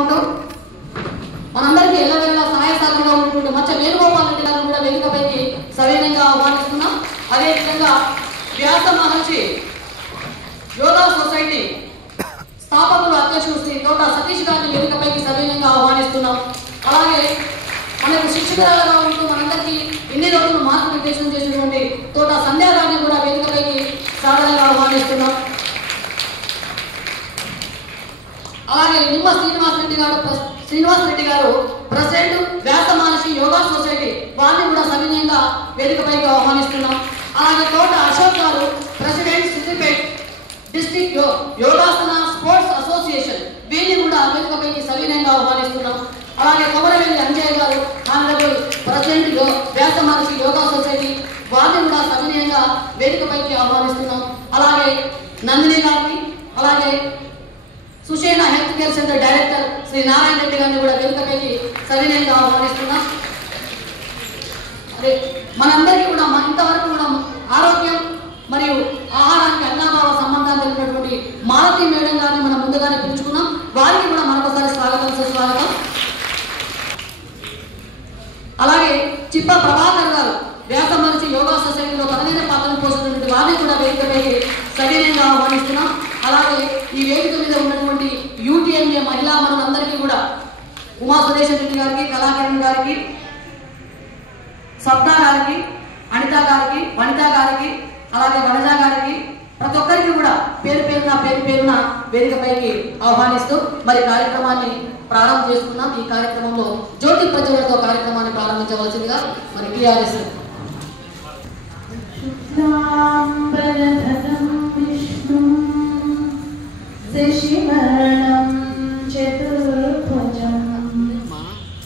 ఉంటూ మనందరికీ ఎల్లవేళ సహాయ సాధనగా ఉన్నటువంటి మచ్చ వేణుగోపాల్ రెడ్డి గారిని కూడా వేదికపైకి సవినయంగా ఆహ్వానిస్తున్నాం. అదేవిధంగా వ్యాస మహర్షి యోగా సొసైటీ స్థాపకులు అధ్యక్షుడు శ్రీ తోట సతీష్ గారిని వేదికపైకి సవినయంగా ఆహ్వానిస్తున్నాం. అలాగే మనకు శిక్షకురాలుగా ఉంటూ మనందరికీ ఇన్ని రోజులు మార్గనిర్దేశం చేసినటువంటి తోట సంధ్యా గారిని కూడా వేదికపైకి సాధారణంగా ఆహ్వానిస్తున్నాం. అలాగే నిమ్మ శ్రీనివాస్ రెడ్డి గారు ప్రెసిడెంట్ వ్యాస మహర్షి యోగా సొసైటీ వారిని కూడా సవినయంగా వేదికపైకి ఆహ్వానిస్తున్నాం. అలాగే తోట అశోక్ గారు president Siddipet district Yogasana sports association వీరిని కూడా వేదికపైకి సవినయంగా ఆహ్వానిస్తున్నాం. అలాగే కొమరవెల్లి అంజయ్య గారు honourable president Vyasa Maharshi Yoga society వారిని కూడా సవినయంగా వేదికపైకి ఆహ్వానిస్తున్నాం. అలాగే నందిని గారిని, అలాగే Sushena health care centre director Shri Narayana Reddy గారిని కూడా వేదికపైకి సవినయంగా ఆహ్వానిస్తున్నాం. అదే మనందరికీ కూడా ఇంతవరకు కూడా ఆరోగ్యం మరియు ఆహారానికి అన్నాభావ సంబంధాలు తెలిపినటువంటి మాలతి మేడం గారిని మనం ముందుగానే పిలుచుకున్నాం. వారికి కూడా మరొకసారి స్వాగతం సుస్వాగతం. అలాగే చిప్ప ప్రభాకర్ గారు వ్యాస మహర్షి యోగా సొసైటీలో తనదైన పాత్రను పోసినటువంటి వారిని కూడా వేదికపైకి సవినయంగా ఆహ్వానిస్తున్నాం. అలాగే ఈ వేదిక మీద ఉన్నటువంటి యూటీఎంఏ మహిళా మనులందరికీ కూడా ఉమా సురేష్ రెడ్డి గారికి, కళాకరణ్ గారికి, సప్నా గారికి, అనిత గారికి, వనిత గారికి, అలాగే వనజ గారికి ప్రతి ఒక్కరికి కూడా పేరు పేరున వేదికపైకి ఆహ్వానిస్తూ మరి కార్యక్రమాన్ని ప్రారంభం చేసుకున్నాం. ఈ కార్యక్రమంలో జ్యోతి ప్రజ్వలతో కార్యక్రమాన్ని ప్రారంభించవలసిందిగా మరి టీఆర్ఎస్ శశివర్ణం చతుర్భుజం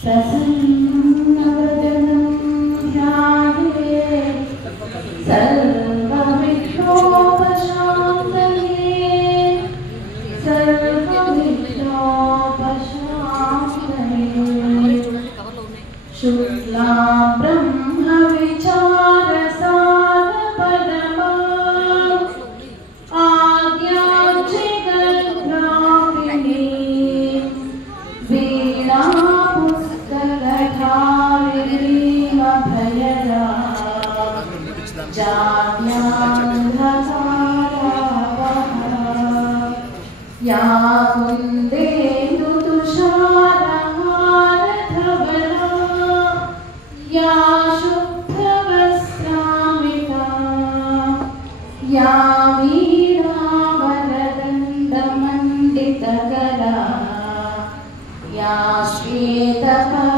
ప్రసన్నవదనం ధ్యాయేత్ సర్వవిఘ్నోపశాంతయే శుక్లాం బ్రహ్మ విచారసార పరమా ఆజ్ఞాచిగద్రావిణీ వీణా పుస్తకధారిణీమభయదా యా కుందేందుతుషారహారధవళా యా శుభ్రవస్త్రామితా యా వీణావరదండమండితకరా యా శ్వేతపద్మాసనా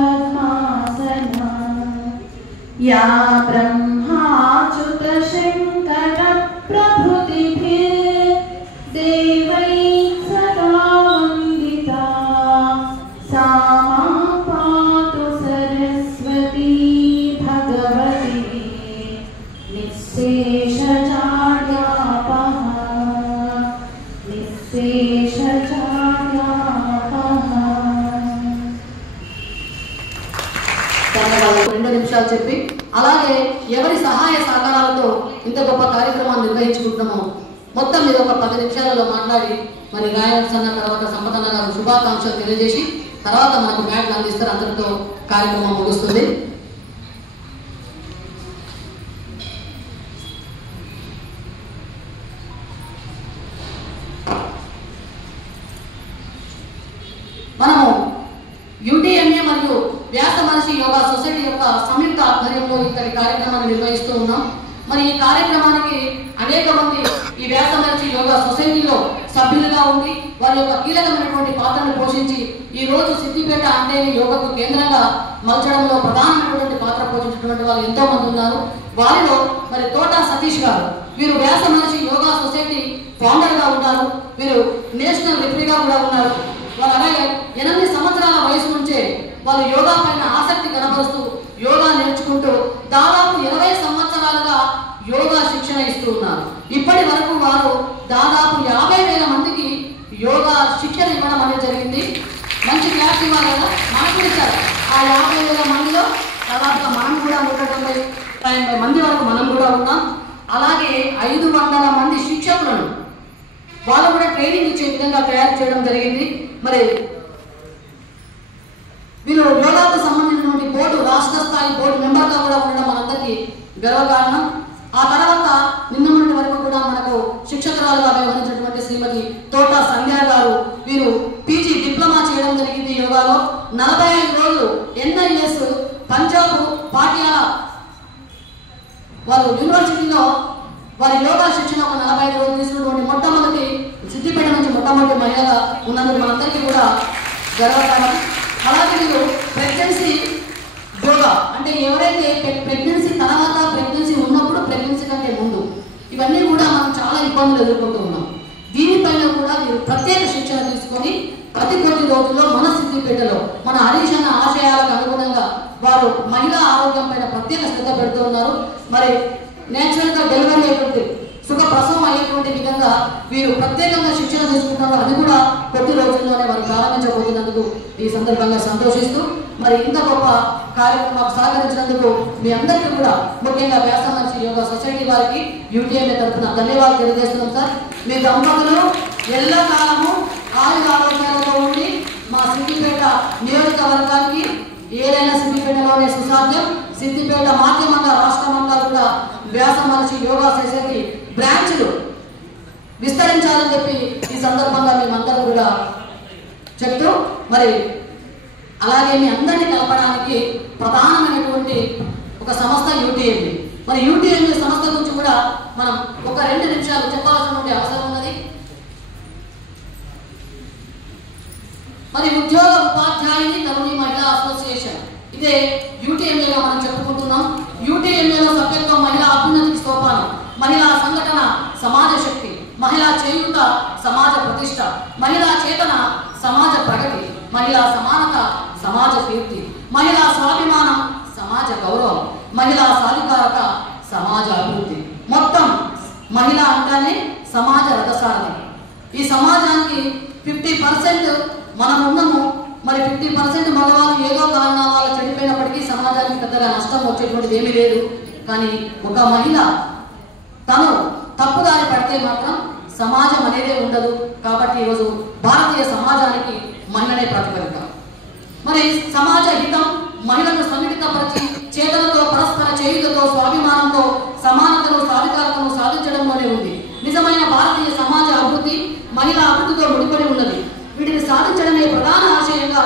యా బ్రహ్మాచ్యుతశంకర ప్రభృతిభిర్ దేవైః సదా వందితా సా మా పాతు సరస్వతీ భగవతి నిశ్శేషజాడ్యాపహ నిశ్శేషజాడ్యాపహ. 2 నిమిషాలు చెప్పి అలాగే ఎవరి సహాయ సహకారాలతో ఇంత గొప్ప కార్యక్రమాన్ని నిర్వహించుకుంటున్నామో మొత్తం మీద ఒక 10 నిమిషాలలో మాట్లాడి మరి రాయల్స్ అన్న తర్వాత సంపదన్న గారు శుభాకాంక్షలు తెలియజేసి తర్వాత మనకు మ్యాట్లు అందిస్తారు. అందరితో కార్యక్రమం ముగుస్తుంది. మనము యూటీఎంఏ మరియు వ్యాస మహర్షి యోగా సొసైటీ యొక్క సంయుక్త ఆధ్వర్యంలో ఇక్కడి కార్యక్రమాన్ని నిర్వహిస్తూ ఉన్నాం. మరి ఈ కార్యక్రమానికి అనేక మంది ఈ వ్యాస మహర్షి యోగా సొసైటీలో సభ్యులుగా ఉండి వారి యొక్క కీలకమైనటువంటి పాత్రను పోషించి ఈ రోజు సిద్దిపేట అంటే యోగకు కేంద్రంగా మలచడంలో ప్రధానమైనటువంటి పాత్ర పోషించినటువంటి వాళ్ళు ఎంతో మంది ఉన్నారు. వారిలో మరి తోట సతీష్ గారు, వీరు వ్యాస మహర్షి యోగా సొసైటీ ఫౌండర్ గా ఉన్నారు. వీరు నేషనల్ రిఫరీగా కూడా ఉన్నారు. వాళ్ళు అలాగే 8 సంవత్సరాల వయసు నుంచే వాళ్ళు యోగా పైన ఆసక్తి కనబరుస్తూ యోగా నేర్చుకుంటూ దాదాపు 20 సంవత్సరాలుగా యోగా శిక్షణ ఇస్తూ ఉన్నారు. ఇప్పటి వరకు వారు దాదాపు 50,000 మందికి యోగా శిక్షణ ఇవ్వడం అనేది జరిగింది. మంచి క్లాస్ ఇవ్వాలి కదా, మనకు ఇచ్చారు. ఆ 50,000 మందిలో దాదాపుగా మనం కూడా 190 మంది వరకు మనం కూడా ఉన్నాం. అలాగే 500 మంది శిక్షకులను వాళ్ళు కూడా ట్రైనింగ్ ఇచ్చే విధంగా తయారు చేయడం జరిగింది. మరి వీళ్ళు యోగాకు సంబంధించినటువంటి బోర్డు రాష్ట్ర స్థాయి బోర్డు మెంబర్గా కూడా ఉండడం మనందరికీ గర్వకారణం. ఆ తర్వాత నిన్న మొన్నటి వరకు కూడా మనకు శిక్షకురాలుగా వ్యవహరించినటువంటి శ్రీమతి తోట సంధ్య గారు వీరు పీజీ డిప్లొమా చేయడం జరిగింది యోగాలో. 45 రోజులు NIS పంజాబ్ పాటియాలా వారు యూనివర్సిటీలో వారి యోగా శిక్షణ ఒక 45 రోజులు తీసుకున్నటువంటి మొట్టమొదటి సిద్దిపేట నుంచి మొట్టమొదటి మహిళగా ఉన్నందుకు మనందరికీ కూడా గర్వకారణం. అలాగే వీరు ప్రెగ్నెన్సీ యోగా అంటే ఎవరైతే ప్రెగ్నెన్సీ తర్వాత, ప్రెగ్నెన్సీ ఉన్నప్పుడు, ప్రెగ్నెన్సీ కంటే ముందు ఇవన్నీ కూడా మనం చాలా ఇబ్బందులు ఎదుర్కొంటూ ఉన్నాం. దీనిపైన కూడా వీరు ప్రత్యేక శిక్షణ తీసుకొని ప్రతి కొద్ది రోజుల్లో మన సిద్దిపేటలో మన హరీష్ అన్న ఆశయాలకు అనుగుణంగా వారు మహిళా ఆరోగ్యం పైన ప్రత్యేక శ్రద్ధ పెడుతూ ఉన్నారు. మరి నేచురల్గా డెలివరీ అయ్యేటువంటి సుఖ ప్రసవం అయ్యేటువంటి విధంగా వీరు ప్రత్యేకంగా శిక్షణ తీసుకుంటున్నారు. అది కూడా కొద్ది రోజుల్లోనే వారు ప్రారంభించబోతున్నందుకు ఈ సందర్భంగా సంతోషిస్తూ మరి ఇంత గొప్ప కార్యక్రమాలకు సహకరించినందుకు మీ అందరికీ కూడా ముఖ్యంగా వ్యాసమహర్షి యోగా సొసైటీ వారికి UTMA తరఫున ధన్యవాదాలు తెలియజేస్తున్నాం సార్. మీ దంపతులు ఎల్లకాలము ఆయుర ఆరోగ్యాలతో ఉండి మా సిద్దిపేట నియోజకవర్గానికి ఏదైనా సిద్దిపేటలోనే సుసాధ్యం. సిద్దిపేట మాధ్యమంగా రాష్ట్రమంతా కూడా వ్యాసమహర్షి యోగా సొసైటీ బ్రాంచ్లు విస్తరించాలని చెప్పి ఈ సందర్భంగా మేమందరూ కూడా చెప్తూ మరి అలాగే మీ అందరినీ కలపడానికి ప్రధానమైనటువంటి ఒక సంస్థ UTMA. మరి UTMA సంస్థ గురించి కూడా మనం ఒక 2 నిమిషాలు చెప్పాల్సినటువంటి అవసరం ఉన్నది. మరి ఉద్యోగ ఉపాధ్యాయుని తరుణి మహిళా అసోసియేషన్ ఇదే UTMAగా మనం చెప్పుకుంటున్నాం. UTMAలో సభ్యత్వం మహిళా అభ్యున్నతికి సోపానం, మహిళా సంఘటన సమాజ శక్తి, మహిళా చేయూత సమాజ ప్రతిష్ట, మహిళా చేతన సమాజ ప్రగతి, మహిళా సమానత సమాజ కీర్తి, మహిళా స్వాభిమానం సమాజ గౌరవం, మహిళా సాధికారత సమాజ అభివృద్ధి. మొత్తం మహిళ అంటేనే సమాజ రథసారథి. ఈ సమాజానికి 50% మనం ఉన్నాము. మరి 50% మగవాళ్ళు ఏదో కారణాల వల్ల చనిపోయినప్పటికీ సమాజానికి పెద్దగా నష్టం వచ్చేటువంటిది ఏమీ లేదు. కానీ ఒక మహిళ తను తప్పుదారి పడితే మాత్రం సమాజం అనేదే ఉండదు. కాబట్టి ఈరోజు భారతీయ సమాజానికి మహిళనే ప్రాతిపదిక. మరి సమాజ హితం మహిళను సంఘటితపరిచి చేతలతో, పరస్పర చేయులతో, స్వాభిమానంతో సమానతను, సాధికారతను సాధించడంలోనే ఉంది. నిజమైన భారతీయ సమాజ అభివృద్ధి మహిళా అభివృద్ధితో ముడిపడి ఉన్నది. వీటిని సాధించడమే ప్రధాన ఆశయంగా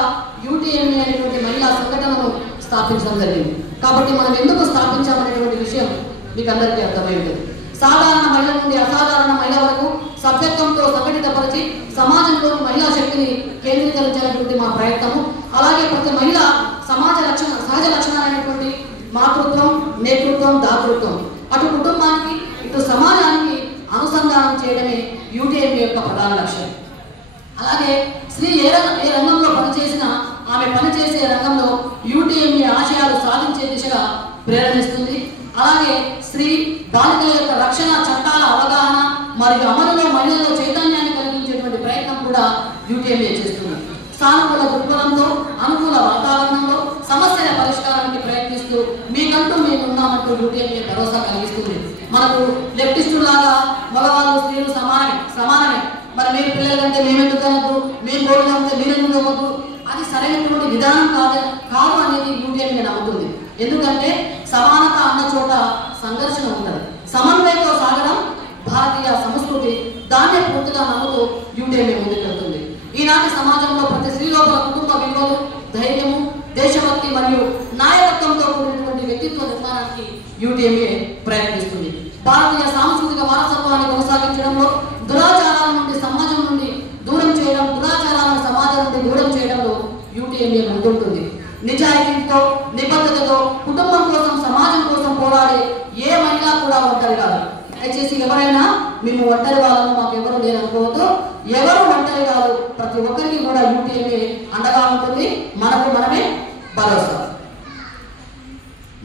UTMA అనేటువంటి మహిళా సంఘటనను స్థాపించడం జరిగింది. కాబట్టి మనం ఎందుకు స్థాపించామనేటువంటి విషయం మీకు అందరికీ అర్థమై ఉంటుంది. సాధారణ మహిళ నుండి అసాధారణ మహిళ వరకు సభ్యత్వంతో సంఘటితపరిచి సమాజంలోని మహిళా శక్తిని కేంద్రీకరించాలనేటువంటి మా ప్రయత్నము. అలాగే ప్రతి మహిళ సహజ లక్షణాలైనటువంటి మాతృత్వం, నేతృత్వం, దాతృత్వం అటు కుటుంబానికి ఇటు సమాజానికి అనుసంధానం చేయడమే UTMA యొక్క ప్రధాన లక్ష్యం. అలాగే స్త్రీ ఏ రంగంలో పనిచేసినా ఆమె పనిచేసే రంగంలో UTMA ఆశయాలు సాధించే దిశగా ప్రేరణిస్తుంది. అలాగే స్త్రీ బాలికల యొక్క రక్షణ చట్టాల అవగాహన మరియు అమలులో మహిళల్లో చైతన్యాన్ని కలిగించేటువంటి ప్రయత్నం కూడా UTMA చేస్తుంది. సానుకూల దృక్పథంతో అనుకూల వాతావరణంలో సమస్యల పరిష్కారానికి ప్రయత్నిస్తూ మీకంటూ మేము ఉన్నామంటూ UTMA భరోసా కలిగిస్తుంది. మనకు లెఫ్టిస్టులాగా మగవాళ్ళు స్త్రీలు సమానమే. మరి మీరు పిల్లల కంటే మేమెందుకు అనద్దు, మేము గోల్డ్ అమ్మితే మీరెందుకు అవ్వద్దు, అది సరైనటువంటి విధానం కాదు అనేది UTMA నమ్ముతుంది. ఎందుకంటే సమానత అన్న చోట సంఘర్షణ ఉంటుంది. సమన్వయంతో సాగడం భారతీయ సంస్కృతి. దాన్నే పూర్తిగా నమ్ముతూ UTMA ముందుకెళ్తుంది. ఈనాటి సమాజంలో ప్రతి స్త్రీ లోపల కుటుంబ విలువలు, ధైర్యము, దేశభక్తి మరియు నాయకత్వంతో కూడినటువంటి వ్యక్తిత్వ నిర్మాణానికి UTMA ప్రయత్నిస్తుంది. భారతీయ సాంస్కృతిక వారసత్వాన్ని కొనసాగించడంలో దురాచారాల నుండి సమాజం నుండి దూరం చేయడం, దురాచారాలను సమాజం నుండి దూరం చేయడంలో UTMA ముందుంటుంది. నిజాయితీతో, నిబద్ధతతో కుటుంబం కోసం, సమాజం కోసం పోరాడే ఏ మహిళ కూడా ఒంటరి కాదు. దయచేసి ఎవరైనా మేము ఒంటరి వాళ్ళము, మాకు ఎవరు లేరు అనుకోవద్దు. ఎవరు ఒంటరి కాదు. ప్రతి ఒక్కరికి కూడా UTMA అండగా ఉంటుంది. మనకు మనమే భరోసా.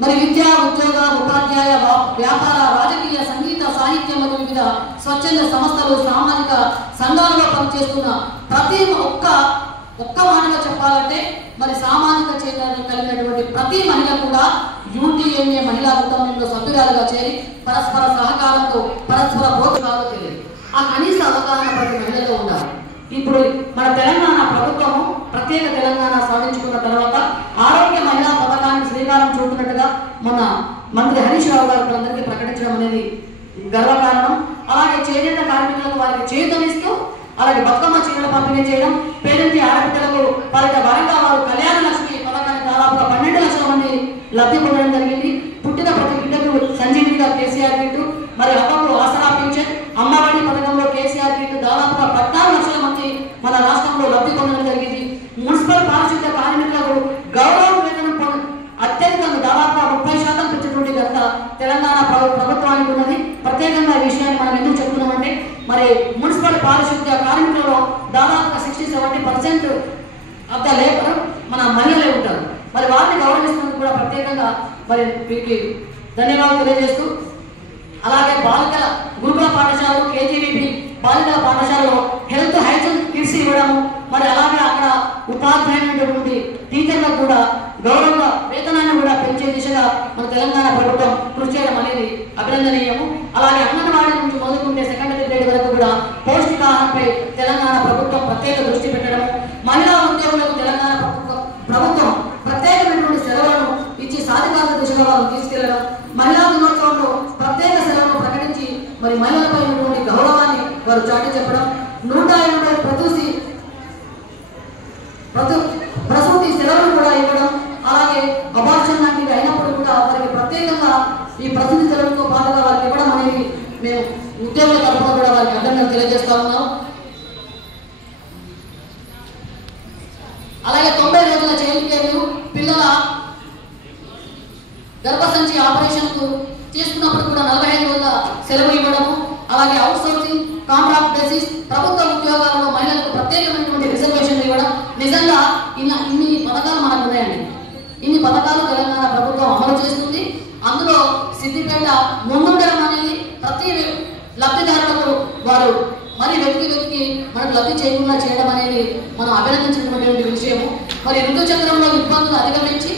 మరి విద్యా, ఉద్యోగ, ఉపాధ్యాయ, వ్యాపార, రాజకీయ, సంగీత, సాహిత్యం మరియు వివిధ స్వచ్ఛంద సంస్థలు, సామాజిక సంఘాలలో పనిచేస్తున్న ప్రతి ఒక్క మాటగా చెప్పాలంటే మరి సామాజిక చైతన్యం కలిగినటువంటి ప్రతి మహిళ కూడా UTMA మహిళా కుటుంబంలో సభ్యురాలుగా చేరి పరస్పర సహకారంతో, పరస్పర ప్రోత్సాహాలు తెలియదు. ఆ కనీస అవగాహన ప్రతి మహిళలో ఉండాలి. ఇప్పుడు మన తెలంగాణ ప్రభుత్వము ప్రత్యేక తెలంగాణ సాధించుకున్న తర్వాత గర్వకారణం. అలాగే చేనేత కార్మికులకు వారికి చేయూతనిస్తూ అలాగే బతుకమ్మ చీరలు పంపిణీ చేయడం, పేరింటి ఆడబిడ్డలకు వారి వరంగా వారు కళ్యాణ లక్ష్మి పథకాన్ని దాదాపుగా 12 లక్షల మంది లబ్ధి పొందడం జరిగింది. పుట్టిన ప్రతి బిడ్డకు సంజీవినిగా కేసీఆర్ కిట్, మరి అమ్మకు ఆసరా పింఛన్, అమ్మఒడి పథకంలో కేసీఆర్ కిట్ దాదాపుగా 14 లక్షల మంది మన రాష్ట్రంలో లబ్ధి పొందడం జరిగింది. మున్సిపల్ పారిశుద్ధ్య కార్మికులకు గౌరవ వేతనం అత్యధికంగా దాదాపుగా 30% పెంచినటువంటి ఘనత తెలంగాణ ప్రభుత్వానికి ఉన్నది. ప్రత్యేకంగా ఈ విషయాన్ని మనం ఎందుకు చెప్తున్నామంటే, మరి మున్సిపల్ పారిశుద్ధ్య కార్మికులలో దాదాపుగా 60-70% ఆఫ్ ద లేబర్ మన మహిళలే ఉంటారు. మరి వారిని గౌరవిస్తున్నందుకు కూడా ప్రత్యేకంగా మరి వీరికి ధన్యవాదాలు తెలియజేస్తూ, అలాగే బాలికల గురుకుల పాఠశాలలు, కేజీవీపీ బాలికల పాఠశాలలో హెల్త్ హైజీన్ కిట్స్ ఇవ్వడము, మరి అలాగే అక్కడ ఉపాధ్యాయులైనటువంటి టీచర్లకు కూడా గౌరవ వేతనాన్ని కూడా పెంచే దిశగా మన తెలంగాణ ప్రభుత్వం కృషి చేయడం అనేది అభినందనీయము. అలాగే అంగన్వాడీ నుంచి మొదలుకుంటే సెకండరీ గ్రేడ్ వరకు కూడా పౌష్టికాహారంపై తెలంగాణ ప్రభుత్వం ప్రత్యేక దృష్టి పెట్టడం, మహిళా ఉద్యోగులకు తెలంగాణ ప్రభుత్వం ప్రత్యేకమైనటువంటి సెలవులను ఇచ్చి సాధికారత దిశగా వారు తీసుకెళ్లడం, మహిళా దినోత్సవంలో ప్రత్యేక సెలవును ప్రకటించి మరి మహిళలపై ఉన్నటువంటి గౌరవాన్ని వారు చాటి చెప్పడం, 180 ప్రసూతి సెలవులు కూడా ఇవ్వడం, అలాగే అబార్షన్ లాంటివి అయినప్పుడు కూడా వారికి ప్రత్యేకంగా ఈ ప్రసూతి సెలవులతో పాటుగా వారికి ఇవ్వడం అనేది మేము ఉద్యోగుల తరఫున కూడా వారికి అర్థంగా తెలియజేస్తా ఉన్నాం. అలాగే 90 రోజుల చైల్డ్ కేర్, పిల్లల గర్భసంచి ఆపరేషన్ కు తీసుకున్నప్పుడు కూడా 45 రోజుల సెలవు ఇవ్వడము, అలాగే అవుట్ సోర్సింగ్, కాంట్రాక్ట్ బేసిస్, ప్రభుత్వ ఉద్యోగాలలో మహిళలకు ప్రత్యేకమైనటువంటి రిజర్వేషన్లు ఇవ్వడం. నిజంగా ఇన్ని పథకాలు మనకు ఉన్నాయండి. ఇన్ని పథకాలు తెలంగాణ ప్రభుత్వం అమలు చేస్తుంది. అందులో సిద్దిపేట ముందుండడం అనేది ప్రతి లబ్ధిదారులకు వారు మరి వెతికి మనకు లబ్ధి చేయకుండా చేయడం అనేది మనం అభినందించినటువంటి విషయము. మరి ఋతు చక్రంలో ఇబ్బందులు అధిగమించి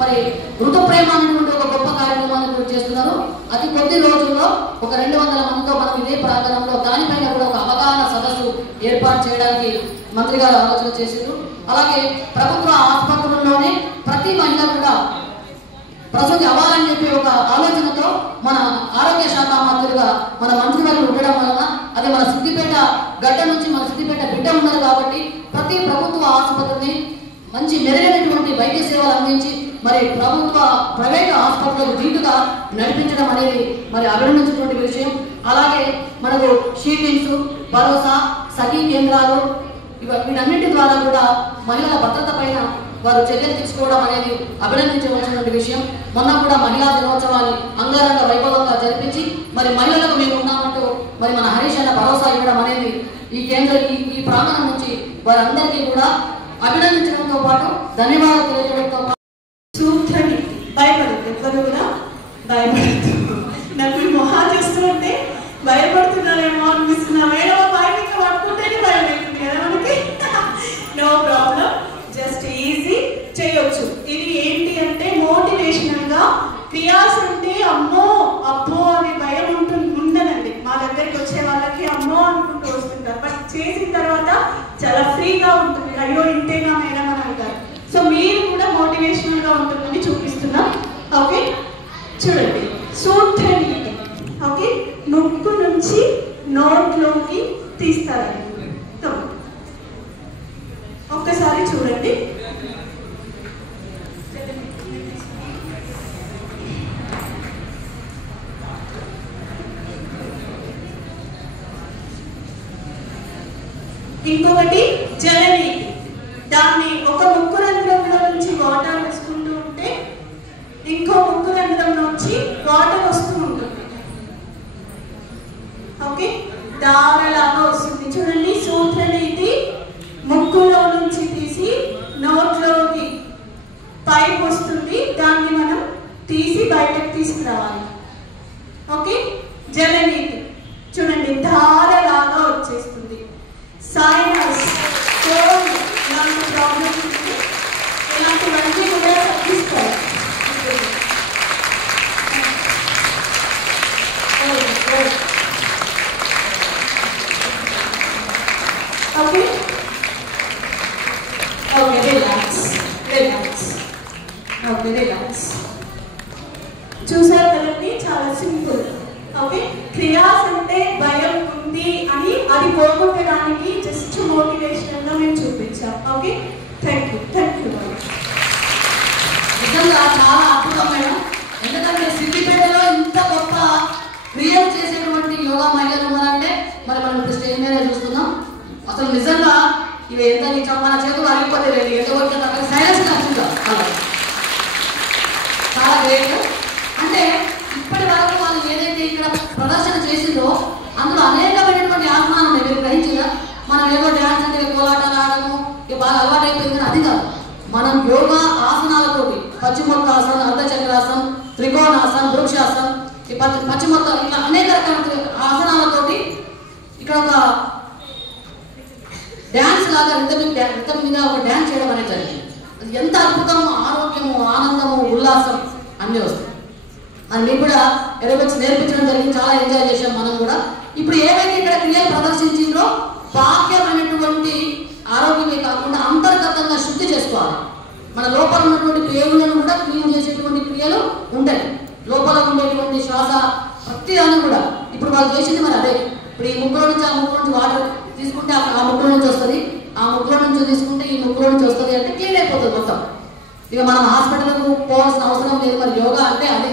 మరి ఋతు ప్రేమ అనేటువంటి ఒక గొప్ప కార్యక్రమాన్ని చేస్తున్నారు. అతి కొద్ది రోజుల్లో ఒక 200 మందితో మనం ఇదే ప్రాంగణంలో దానిపైన కూడా ఒక అవగాహన సదస్సు ఏర్పాటు చేయడానికి మంత్రి గారు ఆలోచన చేశారు. అలాగే ప్రభుత్వ ఆసుపత్రుల్లోనే ప్రతి మహిళ కూడా ప్రసూతి అవ్వాలని చెప్పి ఒక ఆలోచనతో మన ఆరోగ్య శాఖ మంత్రిగా మన మంత్రి వారు ఉండడం వలన, అది మన సిద్దిపేట గడ్డ నుంచి మన సిద్దిపేట బిడ్డ ఉన్నారు కాబట్టి ప్రతి ప్రభుత్వ ఆసుపత్రిని మంచి మెరుగైనటువంటి వైద్య సేవలు అందించి మరి ప్రభుత్వ ప్రైవేట్ హాస్పిటల్ దీటుగా నడిపించడం అనేది మరి అభినందించినటువంటి విషయం. అలాగే మనకు షీటింగ్స్, భరోసా, సఖీ కేంద్రాలు వీటన్నిటి ద్వారా కూడా మహిళల భద్రత పైన వారు చర్యలు తీసుకోవడం అనేది అభినందించవలసినటువంటి విషయం. మొన్న కూడా మహిళా దినోత్సవాన్ని అంగరంగ వైభవంగా జరిపించి మరి మహిళలకు మేము ఉన్నామంటూ మరి మన హరీష్ అన్న భరోసా ఇవ్వడం అనేది ఈ ప్రాంగణం నుంచి వారందరికీ కూడా అభినందించడంతో పాటు ధన్యవాదాలు తెలియజేయడంతో పాటు సూత్రని భయపడద్దు, ఎవరు కూడా భయపడద్దు. నాకు మొహాలు చేస్తూ ఉంటే భయపడుతున్నారేమో అనిపిస్తున్నా. వేరే భయం పట్టుకుంటేనే భయం అవుతుంది కదా మనకి. నో ప్రాబ్లం, జస్ట్ ఈజీ చేయొచ్చు. ఇది ఏంటి అంటే మోటివేషనల్ గా క్రియాస్ అంటే అమ్మో అబ్బో అనే భయం ఉండదండి. మా దగ్గరికి వచ్చే వాళ్ళకి అమ్మో అనుకుంటూ వస్తుంటారు, బట్ చేసిన తర్వాత చాలా ఫ్రీగా ఉంటుంది. అయ్యో ఇంతేనా మేడం అని అంటారు. సో మీరు కూడా మోటివేషనల్ గా ఉంటుందని చూపిస్తున్నాం. ఓకే, చూడండి. సూత్రని ఓకే, ముక్కు నుంచి నోట్లోకి తీస్తారండి. ఒక్కసారి చూడండి. ఇంకొకటి జలనీటి. దాన్ని ఒక ముక్కు రంధ్రంలో నుంచి వాటర్ వేసుకుంటూ ఉంటే ఇంకో ముక్కు రంధ్రం నుంచి వాటర్ వస్తూ ఉంటుంది. ఓకే, దారలాగా వస్తుంది. చూడండి, సూత్రనీటి ముక్కులో నుంచి తీసి నోట్లోకి పైప్ వస్తుంది, దాన్ని మనం తీసి బయటకు తీసుకురావాలి. ఓకే, జలనీటి చూడండి ధారలాగా వచ్చేస్తుంది. సైనస్, కోల్డ్ ఇలాంటి ప్రాబ్లమ్స్ ఇలాంటివన్నీ కూడా తగ్గిస్తాయి. Okay okay, relax relax. Okay, relax. చూసారు కదండి, చాలా సింపుల్. ఓకే. క్రియాస్ అంటే భయం ఉంది అని అది పోగొట్టడానికి జస్ట్ మోటివేషనల్ గా మేము చూపించాం. Okay, thank you. నిజంగా చాలా అద్భుతం మేడం. ఎందుకంటే సిద్దిపేటలో ఇంత గొప్ప క్రియలు చేసేటువంటి యోగా మహిళలు ఉన్నారంటే మరి మనం ఇప్పుడు స్టేజ్ మీద చూస్తున్నాం. అసలు నిజంగా ఇవి ఎంత మన చేతులు అరిగిపోతే లేదు, ఎంత వరకు అక్కడ సైలెన్స్ నచ్చుంటాం. చాలా గ్రేట్. అంటే ఇప్పటి వరకు వాళ్ళు ఏదైతే ఇక్కడ ప్రదర్శన చేసిందో అందులో అనేకమైనటువంటి ఆసనాలు ఉన్నాయి. మీరు గ్రహించిందా? మనం ఏదో డ్యాన్స్ అంటే కోలాటాలు ఆడము ఇక బాగా అలవాటు అయిపోయింది కానీ అది కాదు. మనం యోగా ఆసనాలతోటి పశ్చిమోత్తాసనం, అర్ధచక్రాసనం, త్రికోణాసనం, వృక్షాసనం, ఈ పశ్చిమోత్త ఇట్లా అనేక రకాల ఆసనాలతోటి ఇక్కడ ఒక డ్యాన్స్ లాగా రితం మీద ఒక డ్యాన్స్ చేయడం అనేది జరిగింది. అది ఎంత అద్భుతము, ఆరోగ్యము, ఆనందము, ఉల్లాసం అన్నీ వస్తాయి. అది మీకు కూడా ఎరగొచ్చి నేర్పించడం జరిగింది. చాలా ఎంజాయ్ చేసాం మనం కూడా. ఇప్పుడు ఏవైతే ఇక్కడ క్రియలు ప్రదర్శించిందో బాహ్యమైనటువంటి ఆరోగ్యమే కాకుండా అంతర్గతంగా శుద్ధి చేసుకోవాలి. మన లోపల ఉన్నటువంటి పేగులను కూడా క్లీన్ చేసేటువంటి క్రియలు ఉంటాయి. లోపల ఉండేటువంటి శ్వాస ప్రతి దాన్ని కూడా ఇప్పుడు వాళ్ళు చేసింది మరి అదే. ఇప్పుడు ఈ ముక్కులో నుంచి ఆ ముక్కులో నుంచి వాటర్ తీసుకుంటే ఆ ముక్కులో నుంచి వస్తుంది, ఆ ముక్కులో నుంచి తీసుకుంటే ఈ ముక్కులో నుంచి వస్తుంది అంటే క్లీన్ అయిపోతుంది మొత్తం. ఇక మనం హాస్పిటల్కు పోవాల్సిన అవసరం లేదు. మరి యోగా అంటే అది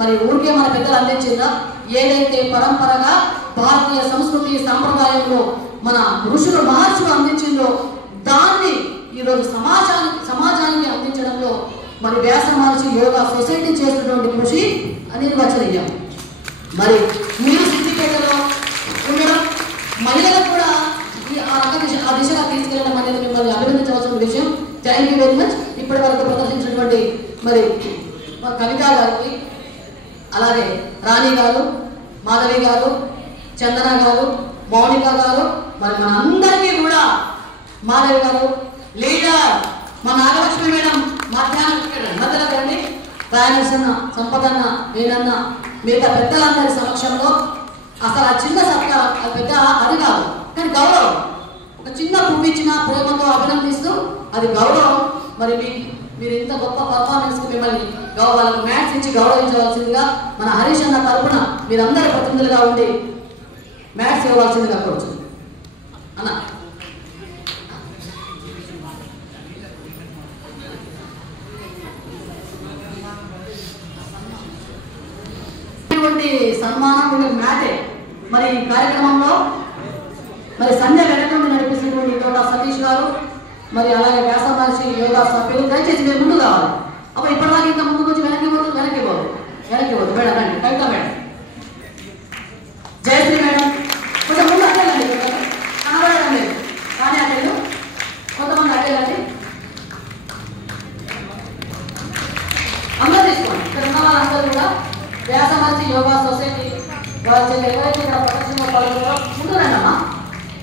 మరి ఊరికే మన పెద్దలు అందించిందా? ఏదైతే పరంపరగా భారతీయ సంస్కృతి సాంప్రదాయంలో మన ఋషులు మహర్షులు అందించిందో దాన్ని ఈరోజు సమాజానికి అందించడంలో మరి వ్యాస మహర్షి యోగా సొసైటీ చేస్తున్నటువంటి కృషి అనిర్వచనీయం. మరి మీరు సిద్దిపేటలో ఉండడం మహిళలకు కూడా ఆ దిశగా తీసుకెళ్ళడం అనేది మిమ్మల్ని అభినందించవలసిన విషయం. Thank you very much. ఇప్పటి వరకు ప్రదర్శించినటువంటి మరి కవిత గారికి, అలాగే రాణి గారు, మాధవి గారు, చందన గారు, మౌనిక గారు, మరి మన అందరికీ కూడా మాధవి గారు లీడర్, మా నాగలక్ష్మి మేడం మధ్యాహ్నం మధ్యలో రండి, రాయనరసన్న, సంపదన్న, నేనన్న, మిగతా పెద్దలందరి సమక్షంలో అసలు ఆ చిన్న సత్కారం అది పెద్ద అది కాదు కానీ గౌరవం. ఒక చిన్న పువ్వు ఇచ్చిన ప్రేమతో అభినందిస్తూ అది గౌరవం. మరి మీరు ఇంత గొప్ప పర్ఫార్మెన్స్కి మిమ్మల్ని వాళ్ళకు మ్యాట్స్ ఇచ్చి గౌరవించవలసిందిగా మన హరీష్ అన్న తరఫున మీరందరి ప్రతినిధులుగా ఉండి మ్యాట్స్ ఇవ్వవలసిందిగా కోరుచున్నాను అన్న. సన్మానం మ్యాటే. మరి ఈ కార్యక్రమంలో మరి సంజయ్ వెనక నడిపిస్తున్నటువంటి తోట సతీష్ గారు, మరి అలాగే వ్యాస మహర్షి యోగా సభ్యులు దయచేసి మీరు ముందు కావాలి. అప్పుడు ఇప్పటిదాకా ఇంత ముందుకు వచ్చి వెనక్కి పోదు మేడం రండి. కవిత మేడం, జయశ్రీ మేడం కొంచెం ముందు అడ్డేలండి, కనబడడం లేదు కానీ అడ్డేలు కొంతమంది అడ్డేలండి. అందరూ తీసుకోండి. ఇక్కడ ఉన్న వాళ్ళందరూ కూడా వ్యాస మహర్షి యోగా సొసైటీ వాళ్ళు ఎవరైతే ఇక్కడ ప్రదర్శనలో పాల్గొన్నారో ముందు రండి అమ్మా.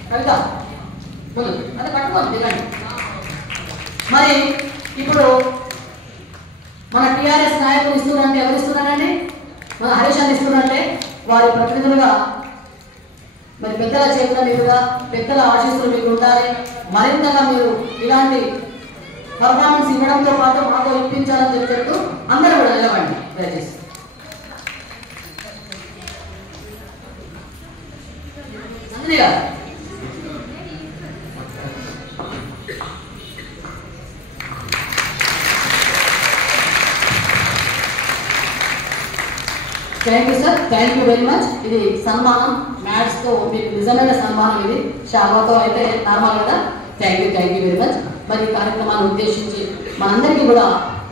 కవిత ముందు అదే పట్టుకోండి రండి. మరి ఇప్పుడు మన టీఆర్ఎస్ నాయకులు ఇస్తున్నారంటే ఎవరు ఇస్తున్నారండి? మన హరీష్ అని ఇస్తున్నారంటే వారి ప్రతినిధులుగా మరి పెద్దల చేతుల మీదుగా పెద్దల ఆశీస్సులు మీకు ఉండాలి. మరింతగా మీరు ఇలాంటి పర్ఫార్మెన్స్ ఇవ్వడంతో పాటు మాతో ఇప్పించాలని చెప్తూ అందరూ కూడా నిలవండి దయచేసి. అందరిగా thank you sir, thank you very much. ఇది సన్మానం మ్యాట్స్తో మీకు నిజమైన సన్మానం. ఇది షావాతో అయితే నార్మల్ కదా. Thank you very much. మరి ఈ కార్యక్రమాన్ని ఉద్దేశించి మనందరికీ కూడా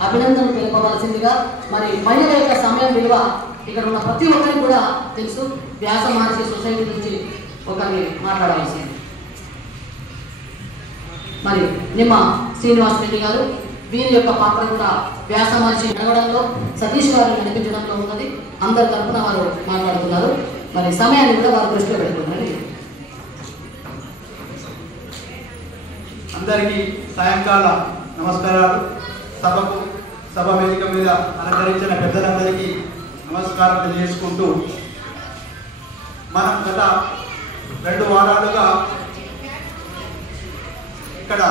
అభినందనలు తెలుపవలసిందిగా, మరి మహిళల యొక్క సమయం విలువ ఇక్కడ ఉన్న ప్రతి ఒక్కరికి కూడా తెలుసు. వ్యాస మహర్షి సొసైటీ నుంచి ఒకరిని మాట్లాడవలసింది. మరి నిమ్మ శ్రీనివాస్ రెడ్డి గారు, వీరి యొక్క పాత్ర కూడా వ్యాస మహర్షి నడవడంలో, సతీష్ గారిని నడిపించడంలో ఉన్నది. అందరి తరఫున వారు మాట్లాడుతున్నారు. మరి సమయాన్ని కూడా వారు దృష్టిలో పెట్టుకున్నారు. అందరికీ సాయంకాల నమస్కారాలు. సభ వేదిక మీద అలంకరించిన పెద్దలందరికీ నమస్కారం తెలియజేసుకుంటూ, మనం గత 2 వారాలుగా ఇక్కడ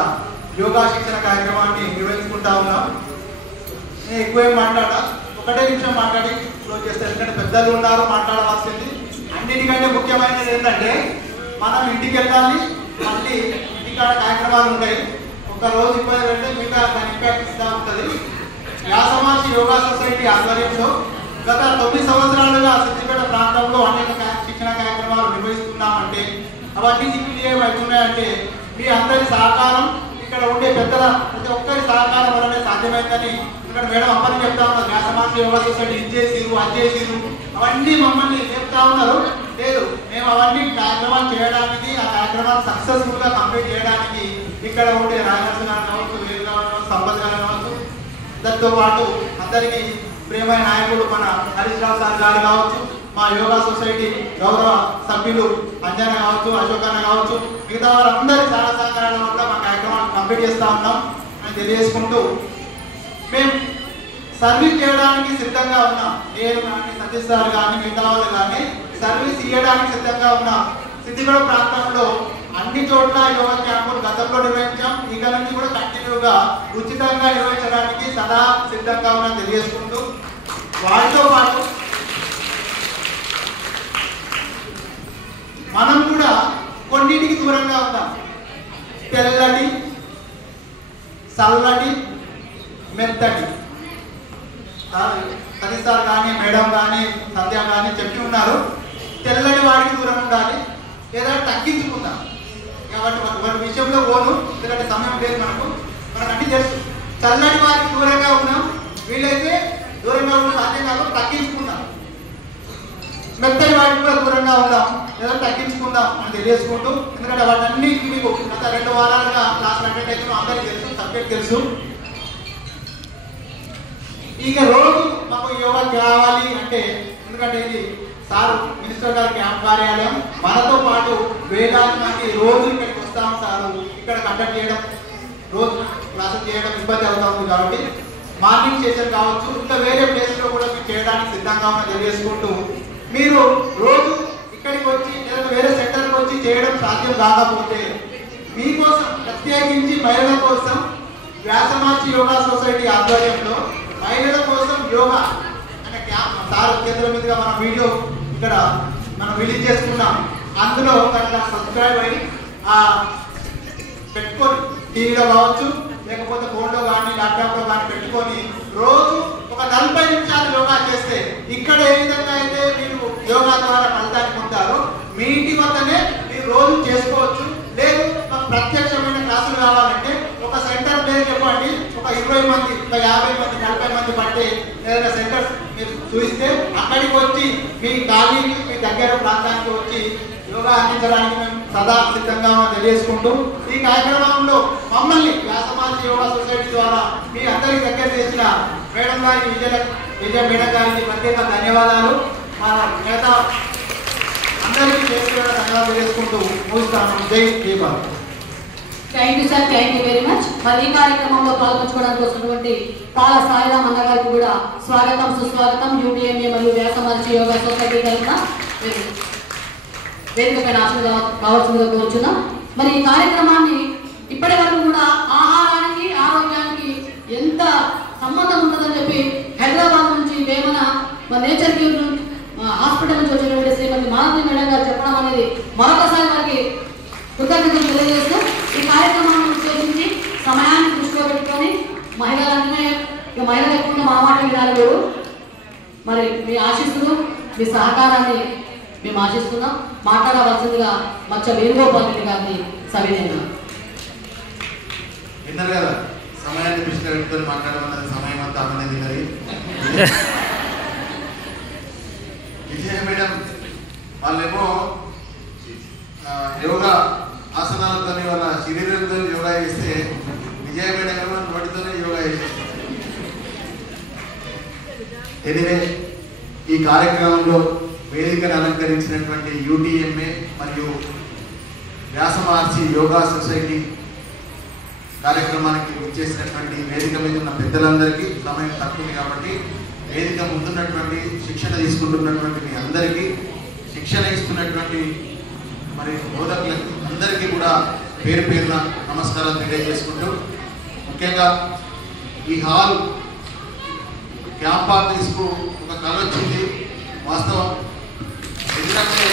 యోగా శిక్షణ కార్యక్రమాన్ని నిర్వహించుకుంటా ఉన్నాం. నేను ఎక్కువేం మాట్లాడా, ఒకటే నిమిషం మాట్లాడి క్లోజ్ చేస్తాను. ఎందుకంటే పెద్దలు ఉన్నారు మాట్లాడవలసింది, అన్నిటికంటే ముఖ్యమైనది ఏంటంటే మనం ఇంటికి వెళ్ళాలి, మళ్ళీ ఇంటికాడ కార్యక్రమాలు ఉంటాయి. ఒక రోజు ఇబ్బంది పెడితే మిగతా దాని ఇంపాక్ట్ ఇస్తూ ఉంటుంది. వ్యాస మహర్షి యోగా సొసైటీ ఆధ్వర్యంలో గత 9 సంవత్సరాలుగా సిద్దిపేట ప్రాంతంలో అనేక శిక్షణ కార్యక్రమాలు నిర్వహిస్తున్నామంటే అవన్నీ దిగ్విజయం అవుతున్నాయంటే మీ అందరి సహకారం, ఇక్కడ ఉండే పెద్దల ప్రతి ఒక్కరి సహకారం వల్లనే సాధ్యమైందని ఇక్కడ మేడం అప్పని చెప్తా ఉన్నారు. వ్యాస మహర్షి యోగా సొసైటీ ఇది చేసిరు, అది చేసిరు, అవన్నీ మమ్మల్ని చెప్తా ఉన్నారు. లేదు, మేము అవన్నీ కార్యక్రమాలు చేయడానికి, ఆ కార్యక్రమాలు సక్సెస్ఫుల్ గా కంప్లీట్ చేయడానికి ఇక్కడ ఉండే రాజనరసింహ గారు కావచ్చు, వేరు కావచ్చు, సంపత్ గారు కావచ్చు, దాంతో పాటు అందరికీ ప్రేమైన నాయకుడు మన హరీష్ రావు సార్ గారు కావచ్చు, మా యోగా సొసైటీ గౌరవ సభ్యులు అంజన కావచ్చు, అశోక్ అన్న కావచ్చు, మిగతా వారందరి చాలా సహకారాల వల్ల మా కార్యక్రమాన్ని కంప్లీట్ చేస్తూ ఉన్నాం అని తెలియజేసుకుంటూ మేము సర్వీస్ చేయడానికి సిద్ధంగా ఉన్నాం. నేను కానీ సతీష్ సార్ కానీ మిగతా వాళ్ళు కానీ సర్వీస్ ఇవ్వడానికి సిద్ధంగా ఉన్నాం. సిద్దిపేట ప్రాంతంలో అన్ని చోట్ల యోగా క్యాంపులు గతంలో నిర్వహించాం. ఇక నుంచి కూడా కంటిన్యూగా ఉచితంగా నిర్వహించడానికి సదా సిద్ధంగా ఉన్నాం తెలియజేసుకుంటూ వాటితో పాటు మనం కూడా కొన్నిటికి దూరంగా ఉంటాం. తెల్లటి, చల్లటి, మెత్తటి సతీష్ సార్ కానీ మేడం కానీ సంధ్య కానీ చెప్పి ఉన్నారు. తెల్లటి వాడికి దూరం ఉండాలి, ఏదైనా తగ్గించుకుందాం. కాబట్టి వాటి విషయంలో పోను, ఎందుకంటే సమయం లేదు మనకు అన్ని తెలుసు. చల్లటి వారికి దూరంగా ఉన్నాం, వీలైతే దూరంగా ఉన్న సాధ్యం కాదు తగ్గించుకుందాం. మెత్తటి వాటికి కూడా దూరంగా ఉందాం, ఏదో తగ్గించుకుందాం అని తెలియజేసుకుంటూ, ఎందుకంటే వాటన్ని మీకు గత 2 వారాలుగా క్లాస్ అటెండ్ అయితే అందరికీ తెలుసు, సబ్జెక్ట్ తెలుసు. ఇక రోజు మాకు యోగా కావాలి అంటే, ఎందుకంటే ఇది సార్ మినిస్టర్ గారి క్యాంప్ కార్యాలయం, మనతో పాటు వేలాది మంది రోజు ఇక్కడికి వస్తాం. సార్ ఇక్కడ కండక్ట్ చేయడం, రోజు క్లాసులు చేయడం ఇబ్బంది అవుతా ఉంది కాబట్టి మార్నింగ్ సెషన్ కావచ్చు, ఇంకా వేరే ప్లేస్లో కూడా మీరు చేయడానికి సిద్ధంగా ఉన్న తెలియజేసుకుంటూ, మీరు రోజు ఇక్కడికి వచ్చి లేదా వేరే సెంటర్కి వచ్చి చేయడం సాధ్యం కాకపోతే మీకోసం ప్రత్యేకించి మహిళల కోసం వ్యాస మహర్షి యోగా సొసైటీ ఆధ్వర్యంలో మహిళల కోసం యోగా అనే క్యాంప్ సార్ కేంద్రం మీదుగా మన వీడియో ఇక్కడ మనం రిలీజ్ చేసుకున్నాం. అందులో కనుక సబ్స్క్రైబ్ అయ్యి పెట్టుకొని టీవీలో కావచ్చు, లేకపోతే ఫోన్లో కానీ ల్యాప్టాప్లో కానీ పెట్టుకొని రోజు ఒక 40 నిమిషాలు యోగా చేస్తే ఇక్కడ ఏ విధంగా అయితే మీరు యోగా ద్వారా ఫలితాన్ని పొందారో మీ ఇంటి వద్దనే మీరు రోజు చేసుకోవచ్చు. లేదు మాకు ప్రత్యక్షమైన క్లాసులు కావాలంటే ఒక సెంటర్ పేరు చెప్పండి, ఒక 20 మంది, ఒక 50 మంది, 40 మంది పట్టే ఏదైనా సెంటర్స్ మీరు చూస్తే అక్కడికి వచ్చి మీ ఖాళీకి, మీ దగ్గర ప్రాంతానికి వచ్చి యోగా అందించడానికి మేము సదా సిద్ధంగా తెలియజేసుకుంటూ, ఈ కార్యక్రమంలో మమ్మల్ని వ్యాస మహర్షి యోగా సొసైటీ ద్వారా మీ అందరికి దగ్గర చేసిన మేడం గారికి, విజయ మేడం గారికి ప్రత్యేక ధన్యవాదాలు. మిగతా అందరికీ ధన్యవాదాలు తెలియజేసుకుంటూ ముగిస్తాను. జై దీపాలు. Thank you sir, thank you very much. మరి ఈ కార్యక్రమంలో పాల్గొంచుకోవడానికి వస్తున్నటువంటి పాల సాయిరామ్ అన్న గారికి కూడా స్వాగతం, సుస్వాగతం. యూటీఎంఏ మరియు వ్యాస మహర్షి యోగా సొసైటీ తరఫున వేదికపైన ఆశలు కావాల్సిందిగా కోరుచున్నాం. మరి ఈ కార్యక్రమాన్ని ఇప్పటి వరకు కూడా ఆహారానికి, ఆరోగ్యానికి ఎంత సంబంధం ఉంటుందని చెప్పి హైదరాబాద్ నుంచి వేమన నేచర్ క్యూర్ హాస్పిటల్ నుంచి వచ్చినటువంటి శ్రీమతి మానవి మేడం గారు చెప్పడం అనేది మరొకసారి వారికి కృతజ్ఞతలు తెలియజేస్తూ, ఈ కార్యక్రమాన్ని ఉద్దేశించి సమయాన్ని దృష్టిలో పెట్టుకొని మహిళలంటే మహిళలు ఎక్కువ మా మాట వినాలి. మరి మీ ఆశీస్సులు, మీ సహకారాన్ని మేము ఆశిస్తున్నాం. మాట్లాడవలసిందిగా మచ్చ వేణుగోపాల్ రెడ్డి గారిని సవినయంగా. విన్నారు కదా, సమయాన్ని దృష్టిలో పెట్టుకొని మాట్లాడమన్నది సమయం అంతా అన్నది మరి విజయ మేడం వాళ్ళేమో యోగా ఆసనాలతో వాళ్ళ శరీరంతో యోగా చేస్తే విజయ మేడం ఏమో నోటితోనే యోగా చేసేస్తారు. ఎనివే, ఈ కార్యక్రమంలో వేదికను అలంకరించినటువంటి యూటీఎంఏ మరియు వ్యాస మహర్షి యోగా సొసైటీ కార్యక్రమానికి వచ్చేసినటువంటి వేదిక మీద ఉన్న పెద్దలందరికీ సమయం తక్కువ కాబట్టి వేదిక ముందున్నటువంటి శిక్షణ తీసుకుంటున్నటువంటి మీ అందరికీ, శిక్షణ ఇస్తున్నటువంటి మరి బోధకులకి అందరికీ కూడా పేరు పేరున నమస్కారాలు తెలియజేసుకుంటూ, ముఖ్యంగా ఈ హాల్ క్యాంప్ ఆఫీస్కు ఒక కళ వచ్చింది. వాస్తవం ఎందుకంటే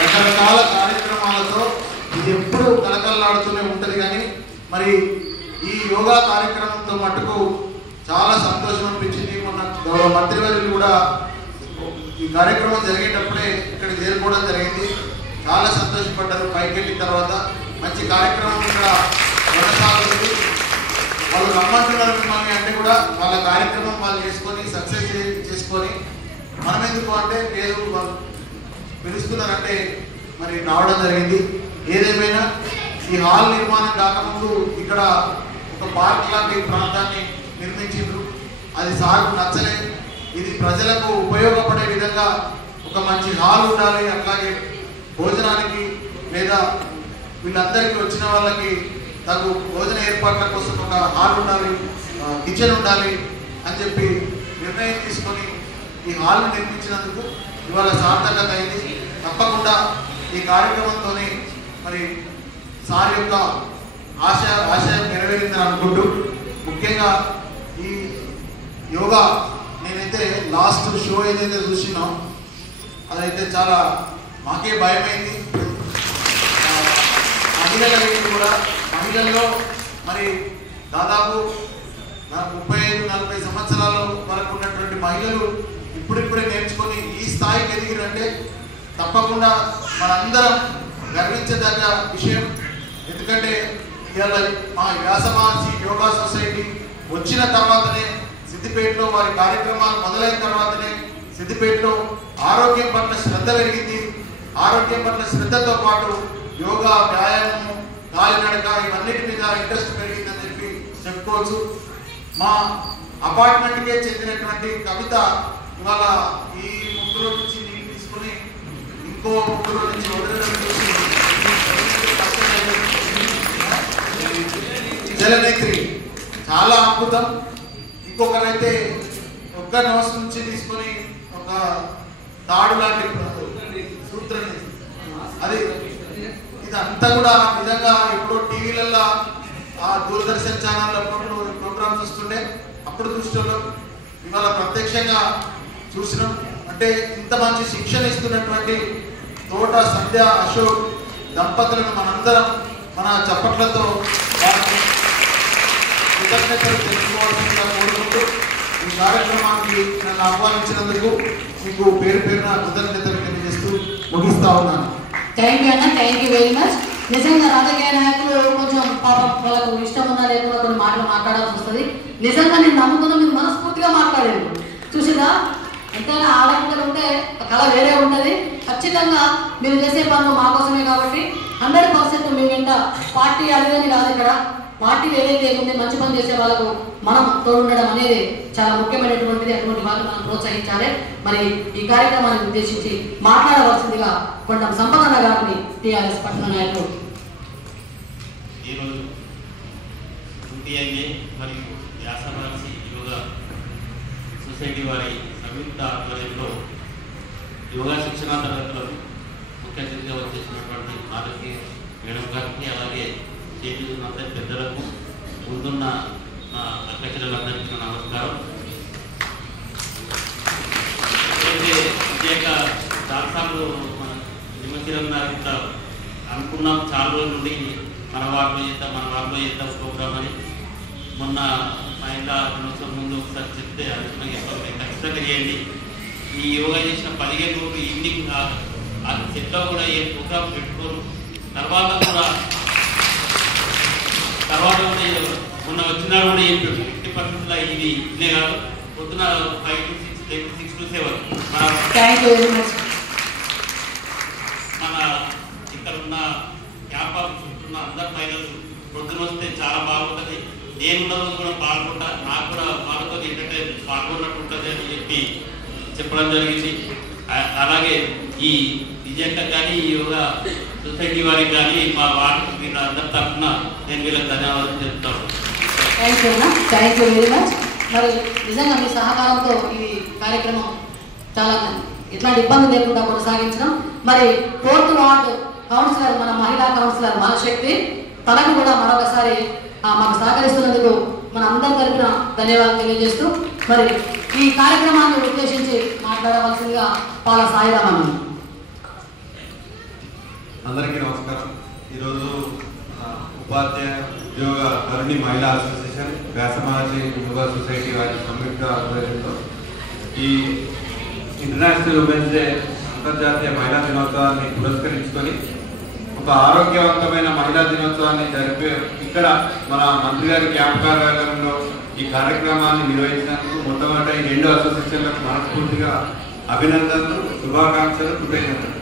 రకరకాల కార్యక్రమాలతో ఇది ఎప్పుడు కలకల్లాడుతూనే ఉంటుంది. కానీ మరి ఈ యోగా కార్యక్రమంతో మటుకు చాలా సంతోషం అనిపించింది. మొన్న గౌరవ మంత్రివర్యులు కూడా ఈ కార్యక్రమం జరిగేటప్పుడే ఇక్కడ చేరుకోవడం జరిగింది. చాలా సంతోషపడ్డారు. పైకి వెళ్ళిన తర్వాత మంచి కార్యక్రమం ఇక్కడ కొనసాగుతుంది. వాళ్ళు రమ్మంటున్నారు మిమ్మల్ని అంటే కూడా వాళ్ళ కార్యక్రమం వాళ్ళు చేసుకొని సక్సెస్ చేసుకొని మనం ఎందుకు అంటే లేదు వాళ్ళు పిలుస్తున్నారంటే మరి రావడం జరిగింది. ఏదేమైనా ఈ హాల్ నిర్మాణం కాకముందు ఇక్కడ ఒక పార్క్ లాంటి ప్రాంతాన్ని నిర్మించారు. అది సార్కు నచ్చలేదు. ఇది ప్రజలకు ఉపయోగపడే విధంగా ఒక మంచి హాల్ ఉండాలి, అట్లాగే భోజనానికి లేదా వీళ్ళందరికీ వచ్చిన వాళ్ళకి తగు భోజన ఏర్పాట్ల కోసం ఒక హాల్ ఉండాలి, కిచెన్ ఉండాలి అని చెప్పి నిర్ణయం తీసుకొని ఈ హాల్ను నిర్మించినందుకు ఇవాళ సార్థకత అయింది. తప్పకుండా ఈ కార్యక్రమంతోనే మరి సార్ యొక్క ఆశయం నెరవేరిందని అనుకుంటూ, ముఖ్యంగా ఈ యోగా నేనైతే లాస్ట్ షో ఏదైతే చూసినా అదైతే చాలా మాకే భయమైంది. మహిళల్లో మరి దాదాపు 35-40 సంవత్సరాల వరకు ఉన్నటువంటి మహిళలు ఇప్పుడిప్పుడే నేర్చుకొని ఈ స్థాయికి ఎదిగిరంటే తప్పకుండా మనందరం గర్వించదగ్గ విషయం. ఎందుకంటే ఇవాళ మా వ్యాసమహర్షి యోగా సొసైటీ వచ్చిన తర్వాతనే సిద్దిపేటలో వారి కార్యక్రమాలు మొదలైన తర్వాతనే సిద్దిపేటలో ఆరోగ్యం పట్ల శ్రద్ధ పెరిగింది. ఆరోగ్యం పట్ల శ్రద్ధతో పాటు యోగా, వ్యాయామం, కాలినడక ఇవన్నిటి మీద ఇంట్రెస్ట్ పెరిగిందని చెప్పి చెప్పుకోవచ్చు. మా అపార్ట్మెంట్కే చెందినటువంటి కవిత ఇవాళ ఈ ముగ్గురు నుంచి నీళ్ళు తీసుకుని ఇంకో ముగ్గురు నుంచి వదలడం చూసి జలనేత్రి చాలా అద్భుతం. ఇంకొకరైతే ఒక్క నోస్ నుంచి తీసుకొని ఒక తాడు లాంటి సూత్రం అది ఇదంతా కూడా నిజంగా ఎప్పుడో టీవీలలో ఆ దూరదర్శన్ ఛానల్లో ప్రోగ్రామ్స్ వస్తుండే అప్పుడు చూసిన ఇవాళ ప్రత్యక్షంగా చూసినాం. అంటే ఇంత మంచి శిక్షణ ఇస్తున్నటువంటి తోట సంధ్య అశోక్ దంపతులను మనందరం మన చప్పట్లతో కృతజ్ఞతలు తెలుసుకోవాల్సిందిగా కోరుకుంటూ ఈ కార్యక్రమానికి నన్ను ఆహ్వానించినందుకు మీకు పేరు పేరున కృతజ్ఞతలు తెలియజేస్తూ ముగిస్తా ఉన్నాను. థ్యాంక్ యూ అన్న, థ్యాంక్ యూ వెరీ మచ్. నిజంగా రాజకీయ నాయకులు కొంచెం పాపం వాళ్ళకు ఇష్టం ఉందా లేకుండా కొన్ని మాటలు మాట్లాడాల్సి వస్తుంది. నిజంగా నేను నమ్ముకున్న మీరు మనస్ఫూర్తిగా మాట్లాడారు. చూసినా ఎంతైనా ఆడపిల్లలు ఉంటే కళ వేరే ఉంటుంది. ఖచ్చితంగా మీరు చేసే పనులు మా కోసమే కాబట్టి 100% మీ వెంట పార్టీ అడిగని కాదు. ఇక్కడ పార్టీ ఏదైతే ఉంది మంచి పని చేసే వాళ్ళకు మనం తోడుండడం అనేది చాలా ముఖ్యమైనటువంటిది. అటువంటి వాళ్ళని మనం ప్రోత్సహించాలి. మరి ఈ కార్యక్రమాన్ని ఉద్దేశించి మాట్లాడవలసిందిగా కొంచెం సంపదన గారిని టీఆర్ఎస్ పట్టణ నాయకులు. ఈరోజు మరియు వ్యాసమహర్షి యోగా సొసైటీ వారి సంయుక్త ఆధ్వర్యంలో యోగా శిక్షణా తరగతులను ముఖ్య అతిథిగా వచ్చేసినటువంటి ఆరోగ్య మేడం గారికి, అలాగే చేతులందరి పెద్దలకు, ముందున్న నా అధ్యక్షులందరికీ నమస్కారం. అయితే విజయక చాలాసార్లు మన నిమచిరం గారి అనుకున్నాం చాలా రోజుల నుండి మన వార్డులో చేద్దాం ప్రోగ్రామ్ అని. మొన్న మహిళా దినోత్సవం ముందు ఒకసారి చెప్తే అది ఖచ్చితంగా చేయండి. ఈ యోగా చేసిన 15 రోజులు ఈవినింగ్ ఆ సెట్లో కూడా ఏ ప్రోగ్రామ్ పెట్టుకోరు. తర్వాత కూడా మొన్న వచ్చినా కూడా ఏం 50% ఇది ఇదే కాదు. పొద్దున 5 to 6, 6 to 7 మన ఇక్కడ ఉన్న క్యాంపస్ చుట్టూ అందరు మహిళలు పొద్దున వస్తే చాలా బాగుంటుంది. నేను రోజు కూడా పాల్గొంటా, నాకు కూడా వాళ్ళతో ఎంటర్టైన్మెంట్ పాల్గొన్నట్టు ఉంటుంది అని చెప్పి చెప్పడం జరిగింది. అలాగే ఈ విజయంగా కానీ ఈ యోగా సొసైటీ వారికి కానీ మా వార్డు మీరు అందరి తరఫున నేను వీళ్ళకి ధన్యవాదాలు చెప్తాను. Thank you very much. మరి నిజంగా మీ సహకారంతో ఈ కార్యక్రమం చాలా ఎట్లాంటి ఇబ్బంది లేకుండా కొనసాగించడం. మరి 4th వార్డు కౌన్సిలర్, మన మహిళా కౌన్సిలర్ మనశక్తి, తనకు కూడా మరొకసారి మాకు సహకరిస్తున్నందుకు మన అందరి తరఫున ధన్యవాదాలు తెలియజేస్తూ మరి ఈ కార్యక్రమాన్ని ఉద్దేశించి మాట్లాడవలసిందిగా పాల సాయిరామన్. అందరికీ నమస్కారం. ఈరోజు ఉపాధ్యాయ ఉద్యోగ ధరణి మహిళా అసోసియేషన్ వ్యాసమహర్షి యోగా సొసైటీ వారి సంయుక్త ఆధ్వర్యంలో ఈ ఇంటర్నేషనల్ ఉమెన్స్ డే అంతర్జాతీయ మహిళా దినోత్సవాన్ని పురస్కరించుకొని ఒక ఆరోగ్యవంతమైన మహిళా దినోత్సవాన్ని జరిపే ఇక్కడ మన మంత్రి గారి క్యాంప్ కార్యాలయంలో ఈ కార్యక్రమాన్ని నిర్వహించినందుకు మొట్టమొదటి ఈ 2 అసోసియేషన్లకు మనస్ఫూర్తిగా అభినందనలు, శుభాకాంక్షలు, కృతజ్ఞతలు.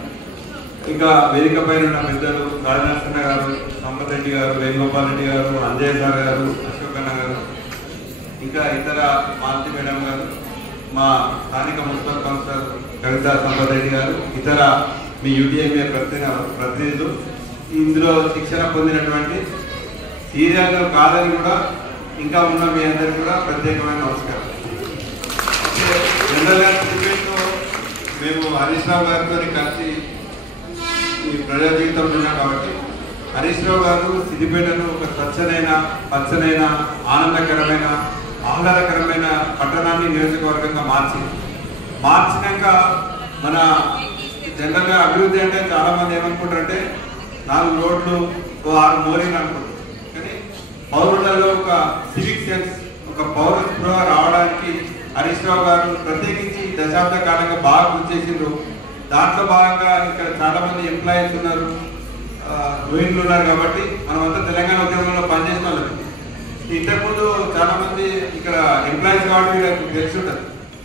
ఇంకా వేదిక పైన ఉన్న పెద్దలు రాజనరసింహ గారు, సంపత్ రెడ్డి గారు, వేణుగోపాల్ రెడ్డి గారు, అంజయ్ సార్ గారు, అశోకన్న గారు, ఇంకా ఇతర మాలతి మేడం గారు, మా స్థానిక మున్సిపల్ కౌన్సిలర్ కవిత సంపత్ రెడ్డి గారు, ఇతర మీ యూటీఎంఏ ప్రతినిధులు, ఇందులో శిక్షణ పొందినటువంటి సీనియర్లు కాదని కూడా ఇంకా ఉన్న మీ అందరికీ కూడా ప్రత్యేకమైన నమస్కారం. జనరల్గా సిద్దిపేటలో మేము హరీష్ రావు గారితో కలిసి ఈ ప్రజా జీవితంలో ఉన్నాం కాబట్టి హరీష్ రావు గారు సిద్దిపేటను ఒక స్వచ్ఛమైన, పచ్చనైన, ఆనందకరమైన, ఆహ్లాదకరమైన పట్టణాన్ని నియోజకవర్గంగా మార్చినాక మన జనరల్గా అభివృద్ధి అంటే చాలా మంది ఏమనుకుంటారంటే 4 రోడ్లు, 6 మోరీలు అనుకుంటారు. కానీ పౌరులలో ఒక సివిక్ సెన్స్, ఒక పౌర స్పృహ రావడానికి హరీష్ రావు గారు ప్రత్యేకించి దశాబ్ద కాలంగా బాగా కృషి చేసిండ్రు. దాంట్లో భాగంగా ఇక్కడ చాలా మంది ఎంప్లాయీస్ ఉన్నారు, గృహిణులు ఉన్నారు. కాబట్టి మనమంతా తెలంగాణ ఉద్యమంలో పనిచేసిన వాళ్ళకి ఇంతకుముందు చాలా మంది ఇక్కడ ఎంప్లాయీస్ కాబట్టి వీళ్ళకి తెలిసి ఉంటారు.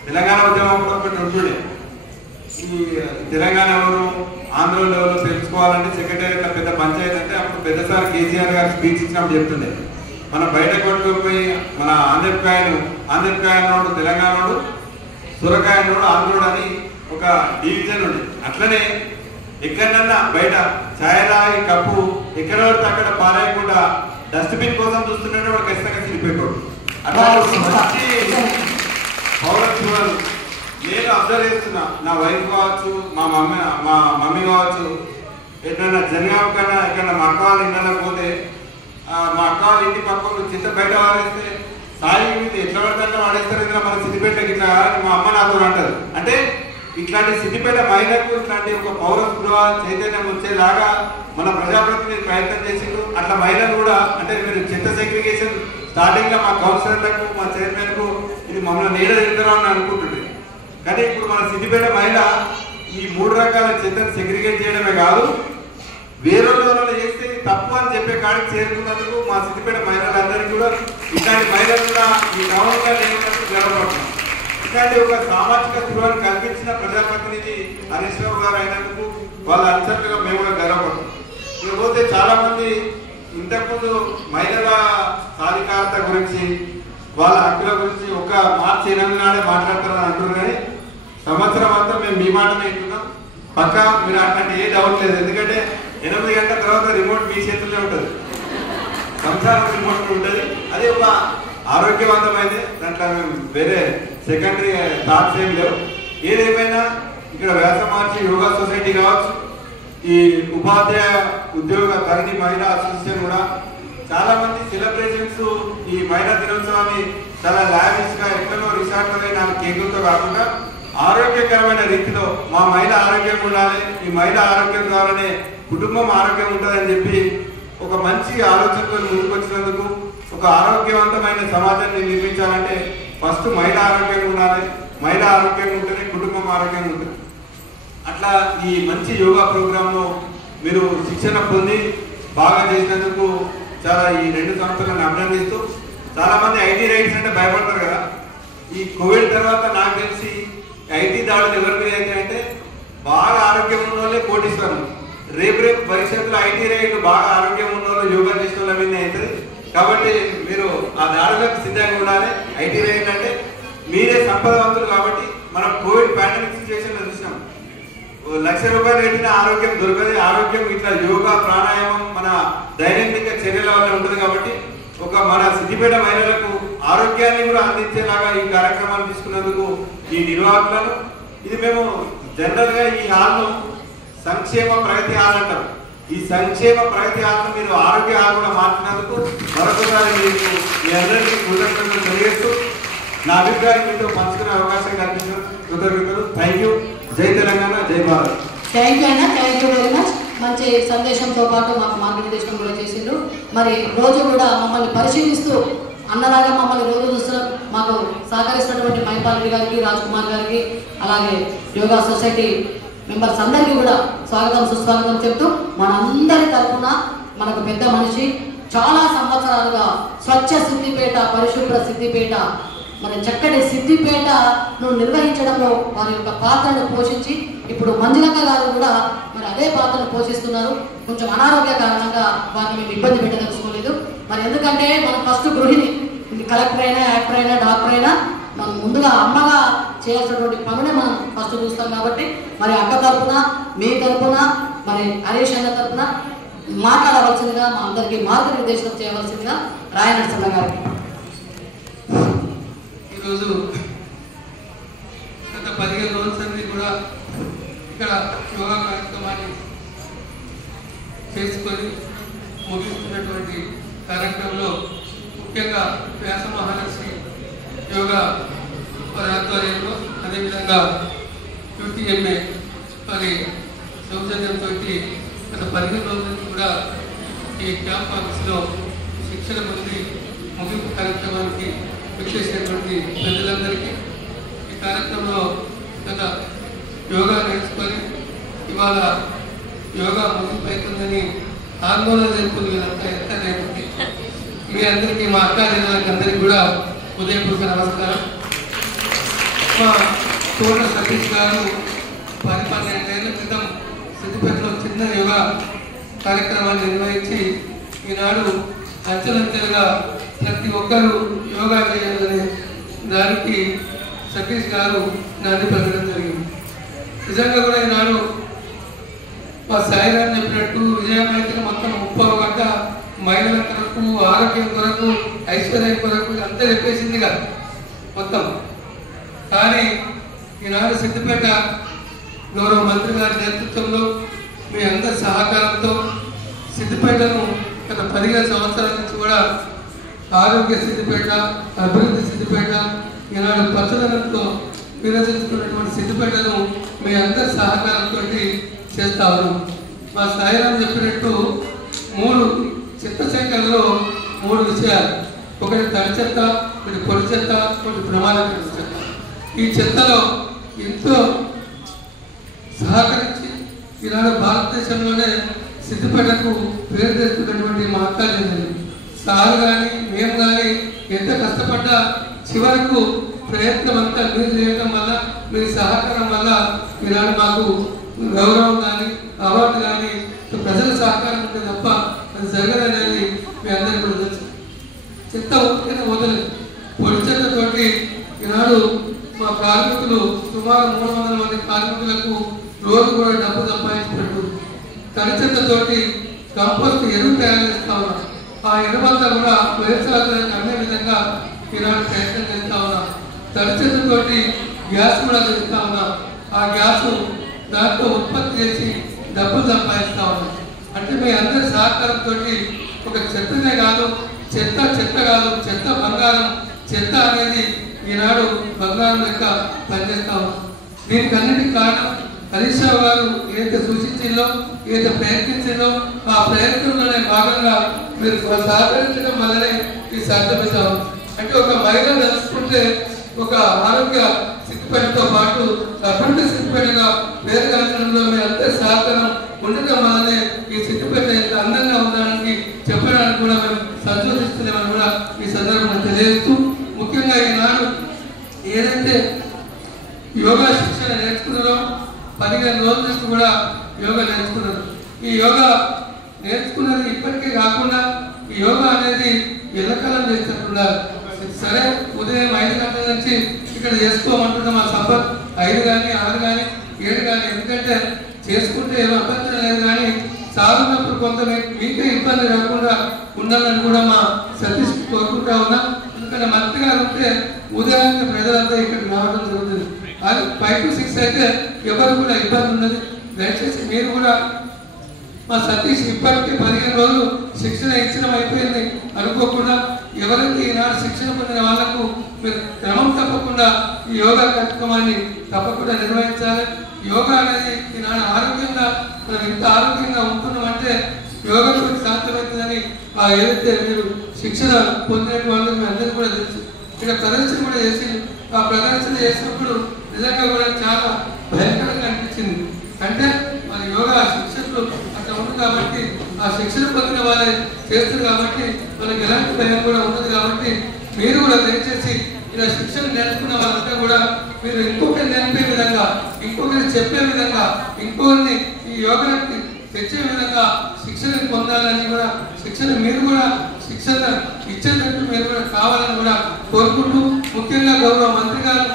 తెలంగాణ ఉద్యమం కూడా ఒకటి ఉంటుండే. ఈ తెలంగాణ ఎవరు, ఆంధ్రలో ఎవరు తెలుసుకోవాలంటే సెక్రటరీ పెద్ద పంచాయతీ అంటే అప్పుడు పెద్దసారి కేసీఆర్ గారు స్పీచ్ ఇచ్చినప్పుడు చెప్తుండే, మన బయట కొట్టుకుపోయి మన ఆంధ్రప్రాయనోడు తెలంగాణోడు, సూరకాయనోడు ఆంధ్రుడు అని ఒక డివిజన్ ఉంది. అట్లనే ఎక్కడన్నా బయట ఛాయరాయి కప్పు ఎక్కడ పడితే అక్కడ పారేయకుండా డస్ట్బిన్ కోసం చూస్తుంటే వాడు ఖచ్చితంగా చిరిపోయాడు. అట్లా పౌరత్వాలు నేను అబ్జర్వ్ చేస్తున్నా. నా వైఫ్ కావచ్చు, మా మమ్మీ కావచ్చు, ఎక్కడన్నా జనగాం కన్నా ఎక్కడన్నా మా అక్క వాళ్ళ ఇంట్లో పోతే మా అక్క వాళ్ళ ఇంటి పక్కన చింత బయట వారేస్తే సాయి మీద ఎట్లా పడితే అట్లా వాడేస్తారు, ఇట్లా మన సిద్దిపేటకి ఇట్లా మా అమ్మ నాతో అంటారు. అంటే ఇట్లాంటి సిద్దిపేట మహిళకు ఇట్లాంటి ఒక పౌర స్పృహ చైతన్యం వచ్చేలాగా మన ప్రజాప్రతినిధి ప్రయత్నం చేసిండు. అట్లా మహిళలు కూడా అంటే మీరు చెత్త సెగ్రిగేషన్ స్టార్టింగ్ లో మా కౌన్సిలర్లకు, మా చైర్మన్ కు ఇది మమ్మల్ని నీడ తింటారా అని అనుకుంటుండే. కానీ ఇప్పుడు మన సిద్దిపేట మహిళ ఈ 3 రకాల చెత్తను సెగ్రిగేట్ చేయడమే కాదు, వేరే చేస్తే తప్పు అని చెప్పే కాడికి చేరుకున్నందుకు మా సిద్దిపేట మహిళలందరికీ కూడా ఇట్లాంటి మహిళలు కూడా ఈ టౌన్గా లేనట్టు గర్వపడుతున్నాం. ఇట్లాంటి ఒక సామాజిక స్పృహను కల్పించిన ప్రజాప్రతినిధి హరీష్ రావు గారు అయినందుకు వాళ్ళ అనుచరులుగా మేము కూడా గర్వపడుతున్నాం. ఇకపోతే చాలా మంది ఇంతకుముందు మహిళల సాధికారత గురించి, వాళ్ళ హక్కుల గురించి ఒక మార్చి 8 నాడే మాట్లాడతారని అంటున్నారు. కానీ సంవత్సరం అంతా మేము మీ మాటనే వింటున్నాం. పక్కా మీరు అట్లాంటి ఏ డౌట్ లేదు. ఎందుకంటే 8 గంటల తర్వాత రిమోట్ మీ చేతుల్లో ఉంటుంది, సంసారం రిమోట్ ఉంటుంది. అది ఒక ఆరోగ్యవంతమైంది. దాంట్లో వేరే సెకండరీ థాట్స్ ఏం లేవు. ఏదేమైనా ఇక్కడ వ్యాసమహర్షి యోగా సొసైటీ కావచ్చు, ఈ ఉపాధ్యాయ ఉద్యోగ ధరణి మహిళా అసోసియేషన్ కూడా చాలా మంది సెలబ్రేషన్స్ ఈ మహిళా దినోత్సవాన్ని చాలా లావిష్ గా ఎక్కడో రిసార్ట్లో 4 కేకులతో కాకుండా ఆరోగ్యకరమైన రీతిలో మా మహిళ ఆరోగ్యంగా ఉండాలి, ఈ మహిళ ఆరోగ్యం ద్వారానే కుటుంబం ఆరోగ్యం ఉంటుందని చెప్పి ఒక మంచి ఆలోచనతో ముందుకు వచ్చినందుకు, ఒక ఆరోగ్యవంతమైన సమాజాన్ని నిర్మించాలంటే ఫస్ట్ మహిళ ఆరోగ్యంగా ఉండాలి, మహిళ ఆరోగ్యంగా ఉంటేనే కుటుంబం ఆరోగ్యంగా ఉంటుంది. అట్లా ఈ మంచి యోగా ప్రోగ్రాంలో మీరు శిక్షణ పొంది బాగా చేసినందుకు చాలా ఈ 2 సంవత్సరాలను అభినందిస్తూ, చాలా మంది ఐటీ రైట్స్ అంటే భయపడతారు కదా. ఈ కోవిడ్ తర్వాత నాకు తెలిసి ఐటీ దాడులు ఎవరి మీద అయితే అంటే బాగా ఆరోగ్యం ఉన్న వాళ్ళే పోటీస్తారు. రేపు భవిష్యత్తులో ఐటీ రైట్లు బాగా ఆరోగ్యం ఉన్న వాళ్ళు యోగా చేసిన వాళ్ళ మీద అవుతుంది. కాబట్టి మీరు ఆ దాడులకు సిద్ధంగా ఉండాలి. ఐటీ రైట్ అంటే మీరే సంపదవంతులు. కాబట్టి మనం కోవిడ్ పాండమిక్ సిచ్యువేషన్ లో చూసినాం, ₹1,00,000 పెట్టిన ఆరోగ్యం దొరకదు. ఆరోగ్యం ఇట్లా యోగా, ప్రాణాయామం మన దైనందిక చర్యల వల్ల ఉంటుంది. కాబట్టి ఒక మన సిద్దిపేట మహిళలకు ఆరోగ్యాన్ని కూడా అందించేలాగా ఈ కార్యక్రమాలు తీసుకున్నందుకు ఈ నిర్వాహకులను, ఇది మేము జనరల్ గా ఈ హాల్ను సంక్షేమ ప్రగతి హాల్ అంటారు. ఈ సంక్షేమ ప్రగతి హాల్ను మీరు ఆరోగ్య హాల్ కూడా మార్చినందుకు మరొకసారి మీకు మీ అందరికీ కృతజ్ఞతలు తెలియజేస్తూ, నా అభిప్రాయం మీతో పంచుకునే అవకాశం కల్పించిన కృతజ్ఞతలు. Thank you. జై తెలంగాణ, జై భారత్. థ్యాంక్ యూ అయినా, థ్యాంక్ యూ వెరీ మచ్. మంచి సందేశంతో పాటు మాకు మార్గనిర్దేశం కూడా చేసిండ్రు. మరి రోజు కూడా మమ్మల్ని పరిశీలిస్తూ అన్నలాగా మమ్మల్ని రోజు చూస్తూ మాకు సహకరిస్తున్నటువంటి మైపాల్ గారికి, రాజ్ కుమార్ గారికి, అలాగే యోగా సొసైటీ మెంబర్స్ అందరికీ కూడా స్వాగతం సుస్వాగతం చెప్తూ మనందరి తరఫున మనకు పెద్ద మనిషి చాలా సంవత్సరాలుగా స్వచ్ఛ సిద్దిపేట, పరిశుభ్ర సిద్దిపేట, మరి చక్కటి సిద్దిపేటను నిర్వహించడంలో వారి యొక్క పాత్రను పోషించి ఇప్పుడు మంజులక్క గారు కూడా మరి అదే పాత్రను పోషిస్తున్నారు. కొంచెం అనారోగ్య కారణంగా వారిని మేము ఇబ్బంది పెట్టదలుచుకోలేదు. మరి ఎందుకంటే మనం ఫస్ట్ గృహిణి, కలెక్టర్ అయినా, యాక్టర్ అయినా, డాక్టర్ అయినా మనం ముందుగా అమ్మగా చేయాల్సినటువంటి పనునే మనం ఫస్ట్ చూస్తాం. కాబట్టి మరి అక్క తరఫున, మీ తరఫున, మరి హరీష్ అన్న తరఫున మాట్లాడవలసిందిగా, మా అందరికీ మార్గనిర్దేశం చేయవలసిందిగా రాయనరసింహ గారికి. ఈరోజు గత 15 రోజుల నుండి కూడా ఇక్కడ యోగా కార్యక్రమాన్ని చేసుకొని ముగిస్తున్నటువంటి కార్యక్రమంలో ముఖ్యంగా వ్యాస మహర్షి యోగా వారి ఆధ్వర్యంలో, అదేవిధంగా యూటీఎంఏ వారి సౌజన్యంతో గత 15 రోజుల నుంచి కూడా ఈ క్యాంప్ ఆఫీస్లో శిక్షణ పొంది ముగింపు కార్యక్రమానికి విచ్చేసినటువంటి ప్రజలందరికీ, ఈ కార్యక్రమంలో గత యోగా నేర్చుకొని ఇవాళ యోగా ముగింపు అవుతుందని ఆందోళన జరుపుకుని వీళ్ళంతా ఎంత నేర్పుతుంది. మీ అందరికీ, మా అక్క జిల్లాకి అందరికీ కూడా ఉదయపూర్వక నమస్కారం. మా తోట సతీష్ గారు 10-12 ఏళ్ల క్రితం సిద్దిపేటలో చిన్న యోగా కార్యక్రమాన్ని నిర్వహించి ఈనాడు అంచెలంచెలుగా ప్రతి ఒక్కరూ యోగా చేయాలనే దానికి సతీష్ గారు నాటి పెట్టడం జరిగింది. నిజంగా కూడా ఈనాడు మా సాయిరాజ్ చెప్పినట్టు విజయమైతే మొత్తం 30 గంట మహిళల కొరకు, ఆరోగ్యం కొరకు, ఐశ్వర్యం కొరకు అంతా చెప్పేసింది కదా మొత్తం. కానీ ఈనాడు సిద్దిపేట గౌరవ మంత్రి గారి నేతృత్వంలో, మీ అందరి సహకారంతో సిద్దిపేటను గత 15 సంవత్సరాల నుంచి కూడా ఆరోగ్య సిద్దిపేట, అభివృద్ధి సిద్దిపేట, ఈనాడు పచ్చదనంతో విరచిస్తున్నటువంటి సిద్దిపేటను మీ అందరి సహకారంతో చేస్తా ఉన్నాం. మా సాయిరామ్ చెప్పినట్టు 3 చెత్త సంఖ్యలో 3 విషయాలు. ఒకటి తడి చెత్త, ఒకటి పొడి చెత్త, ఒకటి ప్రమాదకర చెత్త. ఈ చెత్తలో ఎంతో సహకరించి ఈనాడు భారతదేశంలోనే సిద్దిపేటకు పేరు తెస్తున్నటువంటి మా అక్క చెల్లెలు సార్ కానీ, మేము కానీ ఎంత కష్టపడ్డా చివరకు ప్రయత్నం అంతా మీరు చేయడం వల్ల, మీ సహకారం వల్ల ఈనాడు మాకు గౌరవం కానీ, అవార్డు కానీ ప్రజల సహకారం ఉంటే తప్ప అది జరగదనేది మీ అందరికీ కూడా తెలుసు. చెత్త ఊరికైనా వదలేదు. పొడి చెత్తతోటి ఈనాడు మా కార్మికులు సుమారు 300 మంది కార్మికులకు రోజు కూడా డబ్బు సంపాదించినట్టు, తడి చెత్తతోటి కంపోస్ట్ ఎరువు తయారు చేస్తా ఉన్నాం. ఆ ఎరువంతా కూడా వ్యవసాయాలకు అనే విధంగా ఈనాడు ప్రయత్నం చేస్తా ఉన్నాం. తడి చెత్తతోటి గ్యాస్ కూడా చేస్తా ఉన్నాం. ఆ గ్యాస్ దాంట్లో ఉత్పత్తి చేసి డబ్బులు సంపాదిస్తా ఉన్నాం. అంటే మీ అందరి సహకారంతో ఒక చెత్తనే కాదు, చెత్త కాదు, చెత్త బంగారం, చెత్త అనేది ఈనాడు బంగారం లెక్క పనిచేస్తా ఉన్నాం. దీనికి అన్నిటికీ కారణం హరీష్ రావు గారు ఏదైతే సూచించిందో, ఏదైతే ప్రయత్నించిందో ఆ ప్రయత్నంలోనే భాగంగా మీరు సహకరించడం వల్లనే ఈ సాధ్యమవుతాం. అంటే ఒక మహిళ తెలుసుకుంటే ఒక ఆరోగ్య సిద్దిపేటతో పాటు అభివృద్ధి సిద్దిపేటగా పేరుగాంచడంలో మీ అందరి సహకారం ఉండటం వల్లనే ఈ సిద్దిపేట ఎంత అందంగా ఉండడానికి చెప్పడానికి కూడా మేము సంతోషిస్తున్నామని కూడా ఈ సందర్భంగా తెలియజేస్తూ, ముఖ్యంగా ఈనాడు ఏదైతే యోగా శిక్షణ నేర్చుకున్నారో 15 రోజుల నుంచి కూడా యోగా నేర్చుకున్నారు. ఈ యోగా నేర్చుకున్నది ఇప్పటికే కాకుండా ఈ యోగా అనేది ఎల్లకాలం చేస్తున్నారు. సరే ఉదయం 5 గంటల నుంచి ఇక్కడ చేసుకోమంటున్నాం. ఆ సంపత్ 5 కానీ 6 కానీ 7 కానీ, ఎందుకంటే చేసుకుంటే ఏమో అభ్యంతరం లేదు. కానీ సాగున్నప్పుడు కొంత మీకే ఇబ్బంది రాకుండా ఉండాలని కూడా మా సతీష్ కోరుకుంటా ఉన్నాం. ఎందుకంటే మంత్రి గారు ఉంటే ఉదయాన్నే ప్రజలంతా ఇక్కడికి రావడం జరుగుతుంది. అది 5 to 6 అయితే ఎవరు కూడా ఇబ్బంది ఉండదు. దయచేసి మీరు కూడా మా సతీష్ ఇప్పటికీ 15 రోజులు శిక్షణ ఇచ్చడం అయిపోయింది అనుకోకుండా ఎవరైతే ఈనాడు శిక్షణ పొందిన వాళ్లకు మీరు క్రమం తప్పకుండా ఈ యోగా కార్యక్రమాన్ని తప్పకుండా నిర్వహించాలి. యోగా అనేది ఈనాడు ఆరోగ్యంగా మనం ఎంత ఆరోగ్యంగా ఉంటున్నామంటే యోగా కూడా సాధ్యమవుతుందని ఏదైతే మీరు శిక్షణ పొందిన వాళ్ళకి మీ అందరికీ కూడా తెలుసు. ఇక్కడ ప్రదర్శన కూడా చేసి ఆ ప్రదర్శన చేసినప్పుడు నిజంగా కూడా చాలా భయంకరంగా అనిపించింది. అంటే మన యోగా శిక్షకులు అట్లా ఉంది కాబట్టి ఆ శిక్షణ పొందిన వాళ్ళే చేస్తారు కాబట్టి వాళ్ళకి ఎలాంటి భయం కూడా ఉండదు. కాబట్టి మీరు కూడా దయచేసి ఇలా శిక్షణ నేర్చుకున్న వాళ్ళంతా కూడా మీరు ఇంకొకరిని నేర్పే విధంగా, ఇంకొకరిని చెప్పే విధంగా, ఇంకొకరిని ఈ యోగానికి తెచ్చే విధంగా శిక్షణ పొందాలని కూడా శిక్షణ మీరు కూడా శిక్షణ ఇచ్చేటట్టు మీరు కూడా కావాలని కూడా కోరుకుంటూ, ముఖ్యంగా గౌరవ మంత్రి గారు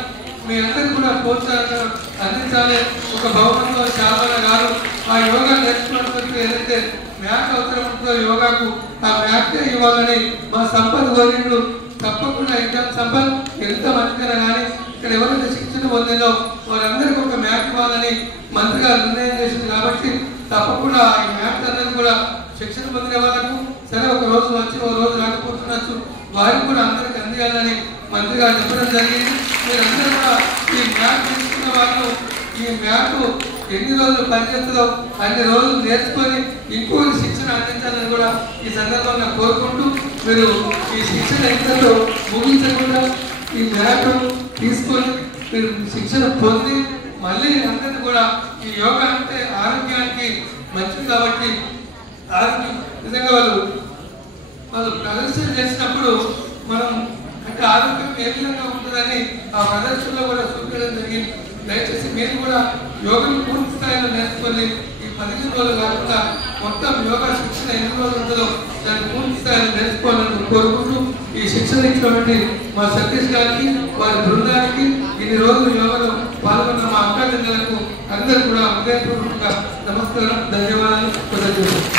మీ అందరికీ కూడా ప్రోత్సాహం అందించాలి. ఒక భవనంలో చాలా గారు ఆ యోగా నేర్చుకున్నప్పుడు ఏదైతే మ్యాట్ అవసరం ఉంటుందో యోగాకు ఆ మ్యాటే ఇవ్వాలని మా సంపత్ గౌరీలు తప్పకుండా ఇంకా సంపత్ ఎంత మంచిగా కానీ ఇక్కడ ఎవరైతే శిక్షణ పొందిందో వారందరికీ ఒక మ్యాట్ ఇవ్వాలని మంత్రి గారు నిర్ణయం చేసింది. కాబట్టి తప్పకుండా ఈ మ్యాట్ అందరికీ కూడా శిక్షణ పొందిన వాళ్ళకు సరే ఒక రోజు వచ్చి ఒక రోజు రాకపోతున్నచ్చు వారికి కూడా అందరికి అందియాలని మంత్రి గారు చెప్పడం జరిగింది. మీరందరూ కూడా ఈ మ్యాట్ తీసుకున్న వాళ్ళు ఈ మ్యాట్ ఎన్ని రోజులు పనిచేస్తుందో అన్ని రోజులు నేర్చుకొని ఇంకొక శిక్షణ అందించాలని కూడా ఈ సందర్భంగా కోరుకుంటూ, మీరు ఈ శిక్షణ ఎంతలో ముగించకుండా ఈ మ్యాట్ తీసుకొని మీరు శిక్షణ పొంది మళ్ళీ అందరినీ కూడా ఈ యోగా అంటే ఆరోగ్యానికి మంచిది కాబట్టి ఆరోగ్యం నిజంగా వాళ్ళు ప్రదర్శన చేసినప్పుడు మనం అంటే ఆరోగ్యం ఏ విధంగా ఉంటుందని ఆ ప్రదర్శనలో కూడా చూపించడం జరిగింది. దయచేసి మీరు కూడా యోగను పూర్తి స్థాయిలో నేర్చుకొని ఈ 15 రోజులు కాకుండా మొత్తం యోగా శిక్షణ ఎన్ని రోజులు ఉంటుందో దాన్ని పూర్తి స్థాయిలో నేర్చుకోవాలని కోరుకుంటూ ఈ శిక్షణ ఇచ్చినటువంటి మా సతీష్ గారికి వారి బృందానికి ఇన్ని రోజులు యోగాలో పాల్గొన్న మా అక్కాచెల్లెలకు అందరూ కూడా హృదయపూర్వకంగా నమస్కారం, ధన్యవాదాలు, కృతజ్ఞతలు.